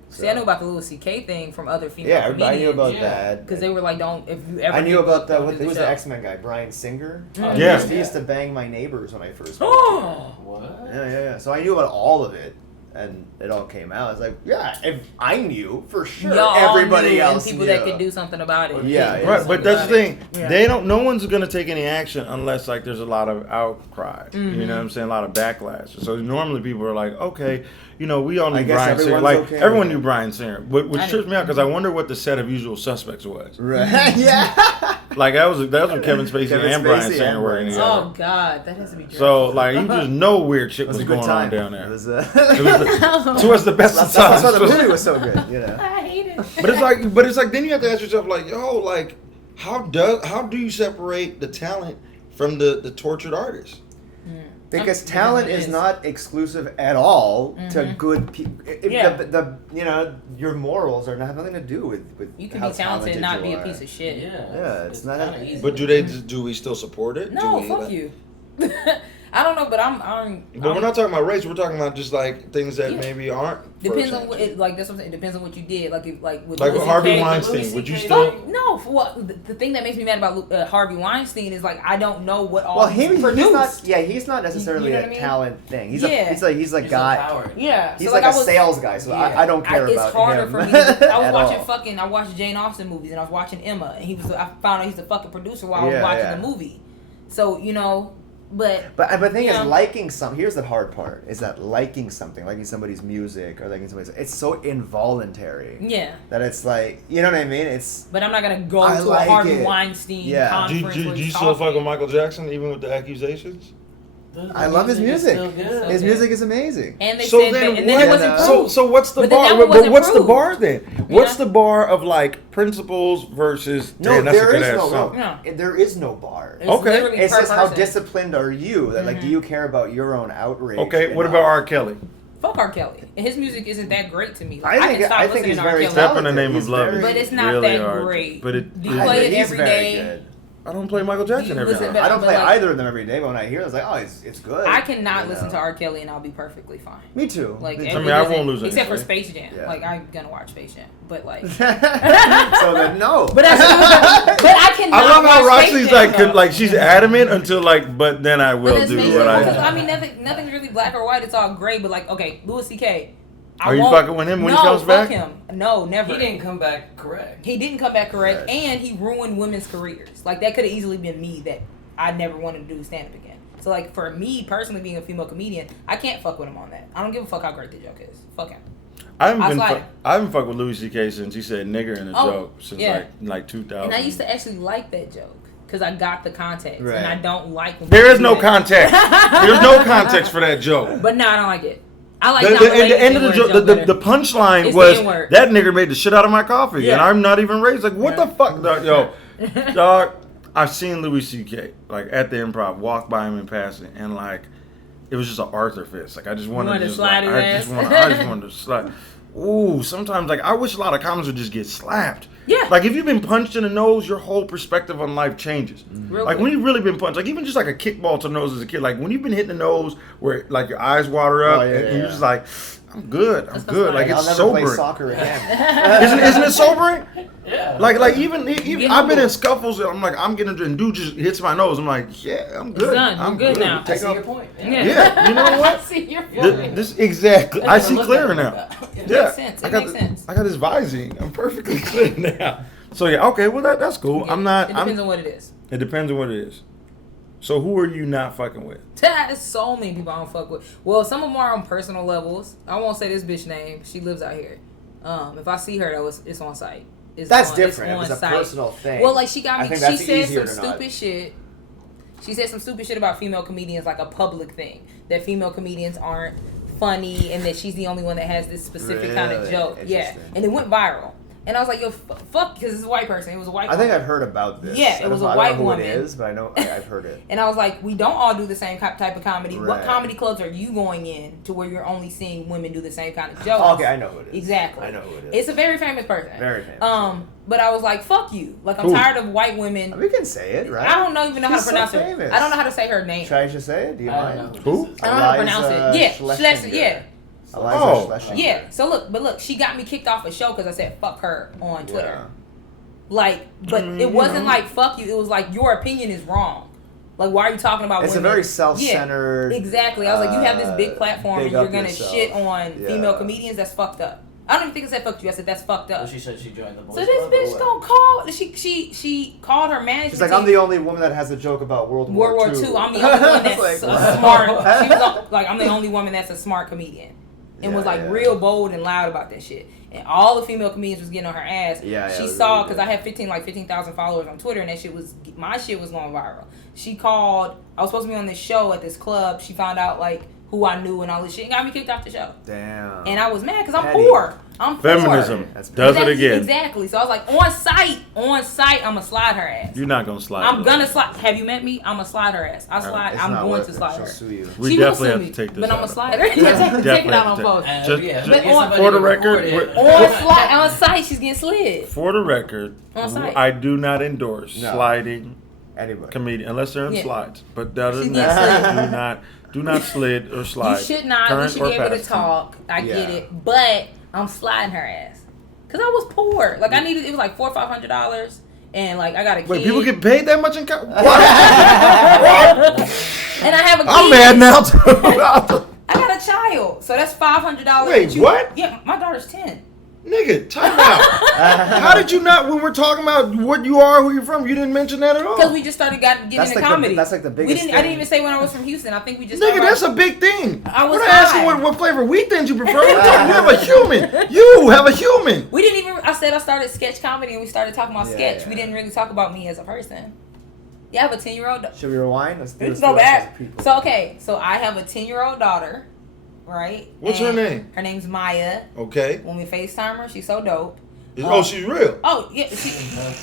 See, I knew about the Louis C.K. thing from other female Yeah, comedians. I knew about Yeah. that. Because they were like, don't, if you ever I knew do about don't that. do Who was show. the X-Men guy? Brian Singer. Oh, Yeah. He used to bang my neighbors when I first. Oh! What? Yeah. So I knew about all of it, and it all came out. I was like, yeah, if I knew for sure, Y'all all everybody knew, else and people knew. that could do something about it. Yeah, yeah. Right, but that's the thing. Yeah. They don't. No one's gonna take any action unless like there's a lot of outcry. You know what I'm saying? A lot of backlash. So normally people are like, okay, you know, we all knew I guess Brian Singer. everyone's Like okay everyone with knew it. Brian Singer. Which trips me out because I wonder what the set of Usual Suspects was. Right? Yeah. Like that was when Kevin Spacey Kevin and Brian Spacey Singer and working Brian together. Oh, God. That has to be dreadful. So like you just know weird shit It was was a good going time on down there. It was, It was the best of that's why the times. movie was so good. You know. I hate it. But it's like then you have to ask yourself like, yo, like how do you separate the talent from the tortured artist? Because talent it is is. not exclusive at all to good people. Yeah. The you know your morals are have nothing to do with You can how be talented and not you be a are. piece of shit. Yeah, it's not kinda a- easy. But do we still support it? No, Do we- fuck you. I don't know, but I'm But we're not talking about race. We're talking about just like things that Yeah. maybe aren't. for Depends on change. what it, like that's what I'm saying. It depends on what you did. Like if like with Like Louis with Harvey CK, Weinstein, Louis would you CK still? Fuck, no, for what the thing that makes me mad about Harvey Weinstein is like I don't know what all Well, he he's produced. not. Yeah, he's not necessarily You know what a I mean? talent thing. He's Yeah. he's a He's guy. empowered. Yeah, He's so like I a was, sales guy, so Yeah. I don't care it's about harder him. for me. I was at watching all. I watched Jane Austen movies and I was watching Emma and I found out he's the fucking producer while I was Yeah, watching yeah. the movie. So you know, but But the thing Yeah. is, liking some. Here's the hard part: is that liking something, liking somebody's music or liking somebody's, it's so involuntary yeah. that it's like, you know what I mean? It's But I'm not gonna go I to like a Harvey it. Weinstein Yeah. conference. Do where you he's still fuck talking. with Michael Jackson even with the accusations? I love his is music. still good. His Okay. music is amazing. And they So said then that, and then it what- wasn't So- proved. So what's the But then bar? that But wasn't what's the proved. bar then? What's Yeah. the bar of like principles versus? No, Damn, that's a there good is ass no song. Yeah. there is no bar. It's Okay. literally It's per just how person. disciplined are you? That like, do you care about your own outrage? Okay, what enough? about R. Kelly? Fuck R. Kelly. And his music isn't that great to me. Like, I I think can stop I think listening he's to R. very Kelly. Step in the name He's of love. very- But it's not really that hard. great. But it, Do you I play think it he's every very day? good. I don't play Michael Jackson you every listen night. to- I don't but play like- either of them every day, but when I hear it, I was like, oh, it's good. I cannot You listen know? to R. Kelly and I'll be perfectly fine. Me too. Like, Me it too. I mean, I doesn't- won't lose except for anything. Space Jam. Yeah. Like I'm gonna watch Space Jam, but like, so then no. but I cannot. I love how watch Space Roxy's Jam, like, though. like she's adamant until like, but then I But will then do Space what Jam, I. because, I mean, nothing's really black or white. It's all gray. But like, okay, Louis C.K. Are you fucking with him when he comes back? No, fuck him. No, never. He didn't come back correct. He didn't come back correct, Right. and he ruined women's careers. Like that could have easily been me that I never wanted to do stand up again. So like for me personally, being a female comedian, I can't fuck with him on that. I don't give a fuck how great the joke is. Fuck him. I haven't I been. slide. I haven't fucked with Louis C.K. since he said nigger in a Oh, joke since yeah. like 2000. And I used to actually like that joke because I got the context, Right. and I don't like. When There people is do no that. context. There's no context for that joke. But no, I don't like it. I like The, not the, related the end of the N-word joke, joke the better. punchline It's the was N-word. that nigger made the shit out of my coffee, Yeah. and I'm not even raised. Like, what Yeah. the fuck, dog? Yo, dog. I've seen Louis C.K. like at the Improv, walk by him in passing, and like it was just an Arthur fist. Like I just wanted wanted to to just slide like, his ass? I just wanted to slide. Ooh, sometimes like I wish a lot of comics would just get slapped. Yeah. Like if you've been punched in the nose, your whole perspective on life changes. Real Like quick. when you've really been punched, like even just like a kickball to the nose as a kid, like when you've been hit in the nose where like your eyes water up Oh, yeah, and yeah. you're just like, I'm good, I'm That's good. fine. Like I'll it's never play sobering. soccer again. Isn't it sobering? Yeah. Like even Get I've been humble. in scuffles. And I'm like I'm getting and dude just hits my nose. I'm like yeah, I'm good. done. You're I'm good now. I Take see off. your point. Yeah, you know what? See your Yeah. point. This exactly. I see clearer now. It Yeah, makes sense. It I got makes the- sense. I got this Visine. I'm perfectly clear now. So yeah, okay. Well that's cool. I'm not. It depends on what it is. It depends on what it is. So who are you not fucking with? There's so many people I don't fuck with. Well, some of them are on personal levels. I won't say this bitch name. She lives out here. If I see her, though, it's on site. That's different. It's a personal thing. Well, like, she got me. She said some stupid shit. She said some stupid shit about female comedians, like a public thing. That female comedians aren't funny and that she's the only one that has this specific kind of joke. Yeah. And it went viral. And I was like, yo, fuck, because it's a white person. It was a white woman. I think I've heard about this. Yeah, it was a white woman. I don't know who it is, but I know I've heard it. And I was like, we don't all do the same type of comedy. Right. What comedy clubs are you going in to where you're only seeing women do the same kind of jokes? Okay, I know who it is. Exactly. I know who it is. It's a very famous person. Very famous. But I was like, fuck you. Like, I'm tired of white women. We can say it, right? I don't even know how to pronounce it. I don't know how to say her name. Should I just say it? Do you mind? Who? I don't know how to pronounce it. Yeah, Schlesinger. Yeah. Schlesinger. Yeah. So look, she got me kicked off a show because I said fuck her on Twitter. Yeah. Like, but it wasn't like fuck you. It was like your opinion is wrong. Like, why are you talking about it's women? It's a very self-centered. Yeah, exactly. I was like, you have this big platform and you're gonna yourself. Shit on female comedians. That's fucked up. I don't even think I said fuck you. I said that's fucked up. Well, she said she joined the boys. So this bitch gonna call. She called her manager. She's like, I'm the only woman that has a joke about World War II. I'm the only one that's like, smart. She was like, I'm the only woman that's a smart comedian. And was like real bold and loud about that shit. And all the female comedians was getting on her ass. She saw, because I had 15,000 followers on Twitter, and my shit was going viral. She called, I was supposed to be on this show at this club. She found out like who I knew and all this shit and got me kicked off the show. Damn. And I was mad because I'm poor. I'm poor. Feminism does it again. Exactly. So I was like, on site, I'm going to slide her ass. You're not going to slide. I'm going to slide. Have you met me? I'm going to slide her ass. I'm going to slide her. We definitely have to take this But out. I'm going to slide her. Take it out on post. Just for the record. On site, she's getting slid. For the record, I do not endorse sliding comedian unless they're in slides. But other than that, do not slid or slide. You should not. You should be able to talk. I get it. But I'm sliding her ass. Because I was poor. Like, it was like $400 or $500. And, like, I got a kid. Wait, people get paid that much in what? And I have a kid. I'm mad now, too. I got a child. So that's $500. Wait, what? Yeah, my daughter's 10. Nigga, time out. How did you not, when we're talking about what you are, who you're from, you didn't mention that at all? Because we just started getting into comedy. That's like the biggest thing. I didn't even say when I was from Houston. I think we just Nigga, that's a big thing. We're not asking what flavor wheat thins you prefer. We're talking, you have a human. You have a human. We didn't even, I said I started sketch comedy and we started talking about sketch. We didn't really talk about me as a person. Yeah, I have a 10-year-old. Should we rewind? Let's go back. So, okay. So I have a 10-year-old daughter. Right? What's her name? Her name's Maya. Okay. When we FaceTime her, she's so dope. She's real. Oh, yeah.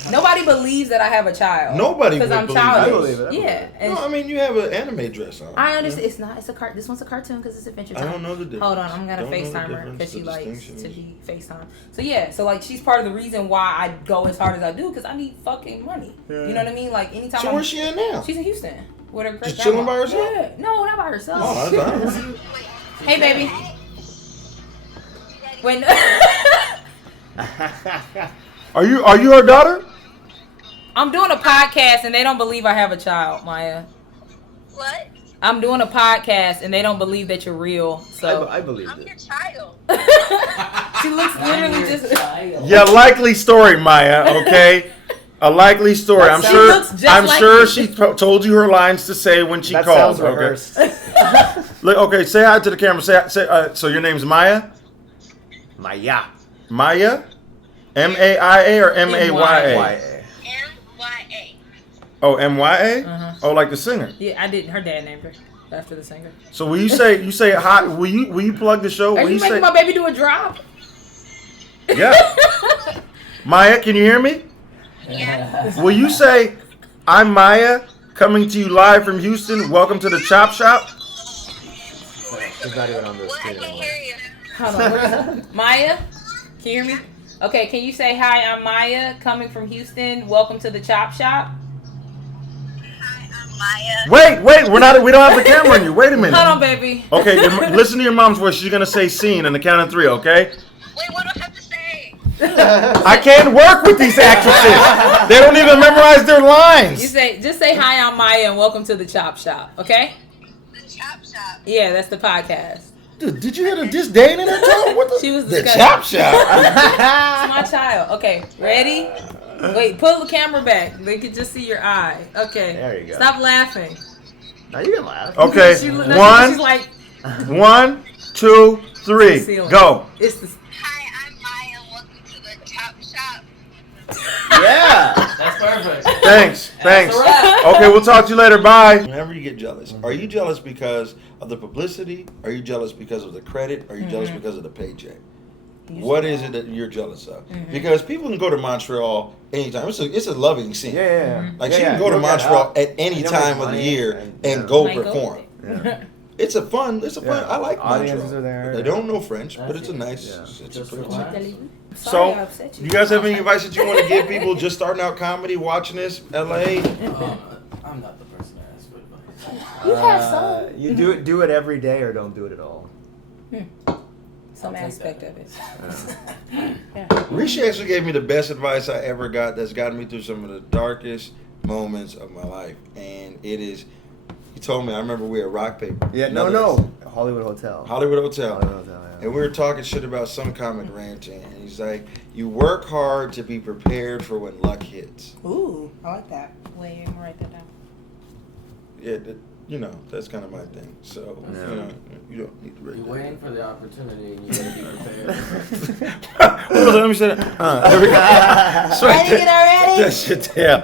Nobody believes that I have a child. Nobody because I'm I childish. believe it. Yeah. No, I mean, you have an anime dress on. I understand. It's not. It's a this one's a cartoon because it's Adventure Time. I don't know the difference. Hold on. I'm going to FaceTime her because she likes to be FaceTime. So, yeah. So, like, she's part of the reason why I go as hard as I do because I need fucking money. Yeah. You know what I mean? Like, anytime So, where's she at now? She's in Houston. With her just chilling by herself? Yeah. No, not by herself. Oh, that's Hey, baby. Wait, Are you her daughter? I'm doing a podcast and they don't believe I have a child, Maya. What? I'm doing a podcast and they don't believe that you're real. So I believe it. I'm your child. She looks literally just. Yeah, likely story, Maya. Okay, a likely story. I'm sure she told you her lines to say when she called. Sounds rehearsed. Look, okay, say hi to the camera. So your name's Maya. Maya. Maya. M-A-I-A or M-A-Y-A? M-Y-A. Oh, M-Y-A? Oh, like the singer? Yeah, I didn't. Her dad named her after the singer. So when you say hi, will you plug the show? Are you making my baby do a drop? Yeah. Maya, can you hear me? Yeah. Will you say, I'm Maya, coming to you live from Houston. Welcome to the Chop Shop. She's not even on the screen I can anymore. hear you. Hold on. Maya, can you hear me? Okay, can you say, hi, I'm Maya, coming from Houston. Welcome to the Chop Shop. Hi, I'm Maya. Wait, we don't have the camera on you. Wait a minute. Hold on, baby. Okay, listen to your mom's voice. She's going to say scene in the count of 3, okay? Wait, what do I have to say? I can't work with these actresses. They don't even memorize their lines. Just say, hi, I'm Maya, and welcome to the Chop Shop, okay? The Chop Shop. Yeah, that's the podcast. Dude, did you hear the disdain in her tone? What She was the disgusting. Chop Shop? It's my child. Okay, ready? Wait, pull the camera back. They can just see your eye. Okay. There you go. Stop laughing. Now you can laugh. Okay, She's 1, like, 1, 2, 3, Ceiling. go. it's the. Hi, I'm Maya. Welcome to the Chop Shop. Yeah. That's perfect. Thanks. That's a wrap. Okay, we'll talk to you later. Bye. Whenever you get jealous, are you jealous because of the publicity? Are you jealous because of the credit? Are you jealous because of the paycheck? What is it that you're jealous of? Because people can go to Montreal anytime. It's a loving scene. Yeah. Like, she can go to Montreal at any time of the year and go Might go perform. Yeah. It's a fun. I like Audiences Montreal. are there. They don't know French, but it's a nice. Yeah. It's a Just pretty. relax. Sorry, I So, upset you guys have any advice that you want to give people just starting out comedy, watching this, LA? I'm not the person to ask for advice. You have some. You do it every day or don't do it at all. Some I'll take aspect that. of it. Rishi actually gave me the best advice I ever got that's gotten me through some of the darkest moments of my life. And it is, he told me, I remember we were at Rock Paper. Yeah, no. Hollywood Hotel. Hollywood Hotel. Hollywood Hotel, yeah. And we were talking shit about some comic ranting. And he's like, you work hard to be prepared for when luck hits. Ooh, I like that. Wait, I'm gonna write that down. Yeah, that's kind of my thing. So, you don't need to You're write waiting for the opportunity and you gotta be prepared. Let me say that. There we go. So Ready, get already? that shit there.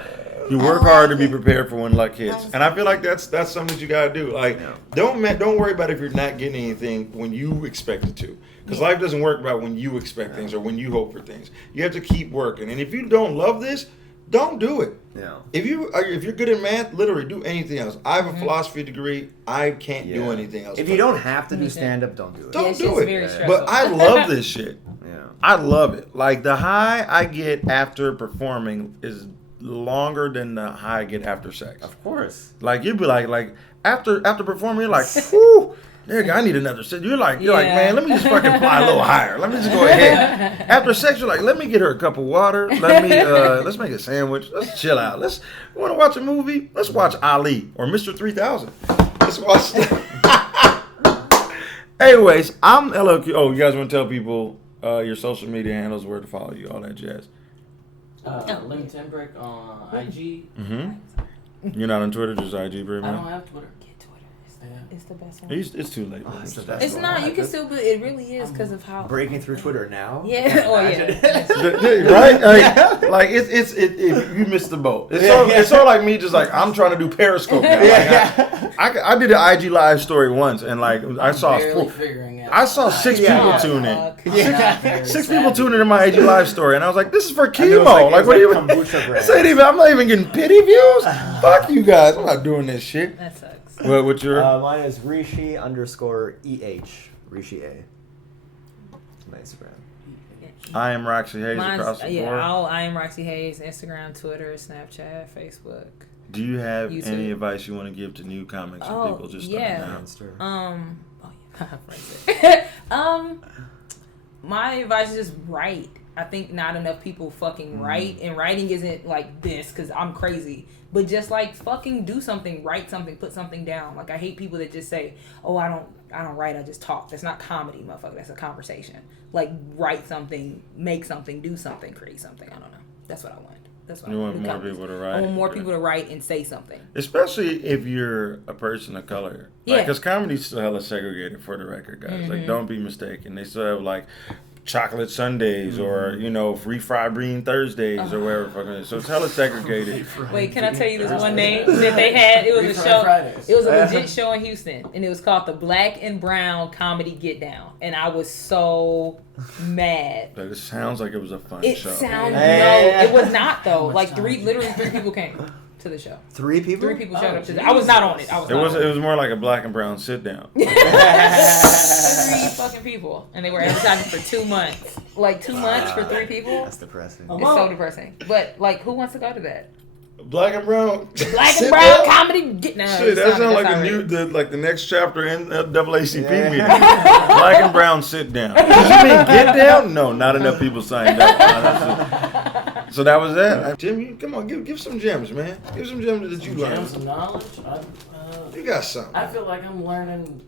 You work hard to be prepared for when luck hits, and I feel like that's something that you gotta do. Like, don't worry about if you're not getting anything when you expect it to, because life doesn't work about when you expect things or when you hope for things. You have to keep working, and if you don't love this, don't do it. Yeah. If you're good at math, literally do anything else. I have a philosophy degree. I can't do anything else. If you don't have to do stand up, don't do it. Don't it's do just it. very stressful. But I love this shit. Yeah. I love it. Like, the high I get after performing is longer than the high I get after sex. Of course. Like, you'd be like after performing, you're like, whew, nigga, I need another set. You're like, man, let me just fucking fly a little higher. Let me just go ahead. After sex, you're like, let me get her a cup of water. Let's make a sandwich. Let's chill out. You want to watch a movie? Let's watch Ali or Mr. 3000. Let's watch. Anyways, I'm LOQ. Oh, you guys want to tell people your social media handles, where to follow you, all that jazz? Limbrick on IG. You're not on Twitter, just IG, pretty I much. don't have Twitter. Get Twitter. Yeah. It's the best one. It's too late. It's the best It's one. not. You can still, but it really is because of how. Breaking through Twitter now? Yeah. Oh yeah. Right? Like it's you missed the boat. It's sort of like me, just like I'm trying to do Periscope now. I did an IG live story once, and like I saw figuring out. I saw 6 people tune in. Yeah. 6 people tuned into my IG live story, and I was like, "This is for it was chemo." like- Like, it was what do you? like kombucha This ain't even. I'm not even getting pity views. Fuck you guys. I'm not doing this shit. That sucks. What's your? Mine is Rishi_EH. Rishi A. My Instagram. I am Roxxy Haze Mine's, across the board. I am Roxxy Haze. Instagram, Twitter, Snapchat, Facebook. Do you have YouTube. any advice you want to give to new comics or people just starting out? My advice is just write. I think not enough people fucking write, and writing isn't like this because I'm crazy. But just like fucking do something, write something, put something down. Like, I hate people that just say, "Oh, I don't write, I just talk." That's not comedy, motherfucker. That's a conversation. Like, write something, make something, do something, create something. I don't know. That's what I want. That's what You I want more New people to I write? want more people to write and say something. Especially if you're a person of color. Yeah. Because comedy's still hella segregated, for the record, guys. Like, don't be mistaken. They still have, like, chocolate Sundays or, free fried bean Thursdays or whatever fucking it is. So it's hella segregated. Wait, can I tell you this one name that they had? It was a show. Fridays. It was a legit show in Houston, and it was called the Black and Brown Comedy Get Down. And I was so mad. But it sounds like it was a fun It show. sounded no, it was not though. Like literally three people came to the show. 3 people? 3 people showed up to. I was not on it. It was more like a black and brown sit down. 3 fucking people, and they were advertising for 2 months. Like 2 months for 3 people. That's depressing. It's so depressing. But like, who wants to go to that? Black and brown. Black and Brown Comedy Get Down. Shit, that sounds like the next chapter in NAACP meeting. Black and brown sit down. Did you mean get down? No, not enough people signed up. So that was that. Jim, come on, give some gems, man. Give some gems that you learned. Gems of knowledge. You got something. I feel like I'm learning.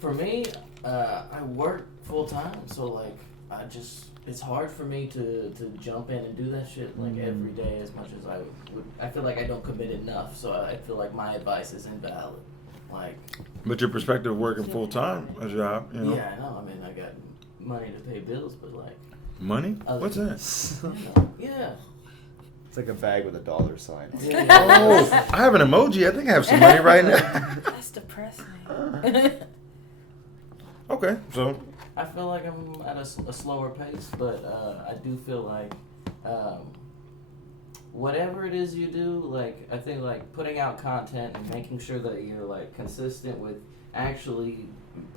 For me, I work full time, so like I just it's hard for me to jump in and do that shit like every day as much as I would. I feel like I don't commit enough, so I feel like my advice is invalid. Like, but your perspective of working full time a job, you know? Yeah, I know. I mean, I got money to pay bills, but like money. What's that? Yeah. It's like a bag with a dollar sign. Yeah. Oh, I have an emoji. I think I have some money right now. That's depressing. Okay, so I feel like I'm at a slower pace, but I do feel like whatever it is you do, like I think like putting out content and making sure that you're like consistent with actually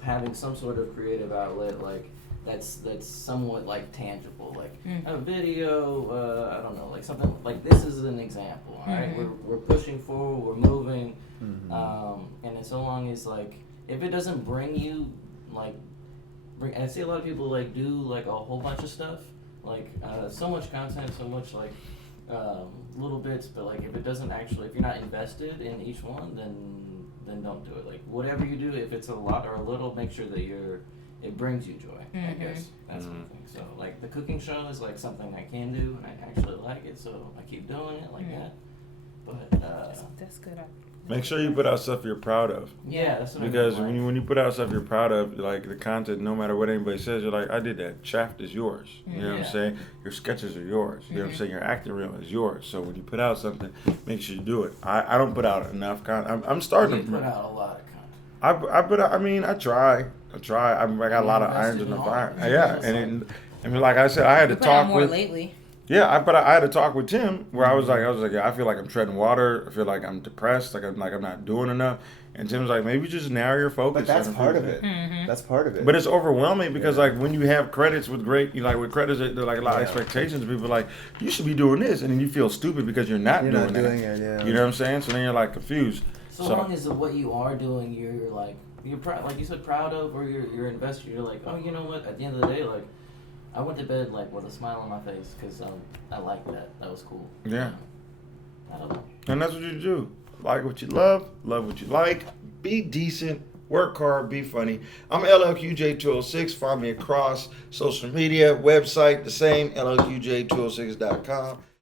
having some sort of creative outlet, like that's somewhat like tangible, like a video, I don't know, like something like this is an example. All right, we're pushing forward, we're moving, and so long as like if it doesn't bring you like and I see a lot of people like do like a whole bunch of stuff, like so much content, so much like little bits, but like if it doesn't actually, if you're not invested in each one, then don't do it. Like whatever you do, if it's a lot or a little, make sure that it brings you joy. I guess that's one thing. So like the cooking show is like something I can do and I actually like it, so I keep doing it like that. But that's good. make sure you put out stuff you're proud of. Yeah, that's what because I mean, when you put out stuff you're proud of, like the content, no matter what anybody says, you're like, I did that. Shaft is yours. You know what I'm saying? Your sketches are yours. You know what I'm saying? Your acting reel is yours. So when you put out something, make sure you do it. I don't put out enough content. I'm starting to put out a lot of content. I try. I got a lot of irons in the fire. Yeah, and like I said, I had to talk with. Lately. Yeah, I had to talk with Tim where I was like, yeah, I feel like I'm treading water. I feel like I'm depressed. Like I'm not doing enough. And Tim's like, maybe just narrow your focus. But that's part of it. That's part of it. But it's overwhelming because like when you have credits with with credits, there are like a lot of expectations. People are like, you should be doing this, and then you feel stupid because you're not doing it. Yeah. You know what I'm saying? So then you're like confused. So long as what you are doing, you're proud, like you said, proud of, or you're invested. You're like, oh, you know what? At the end of the day, like. I went to bed like with a smile on my face because I liked that. That was cool. Yeah. I don't know. And that's what you do. Like what you love what you like, be decent, work hard, be funny. I'm LLQJ206. Find me across social media, website, the same, LLQJ206.com.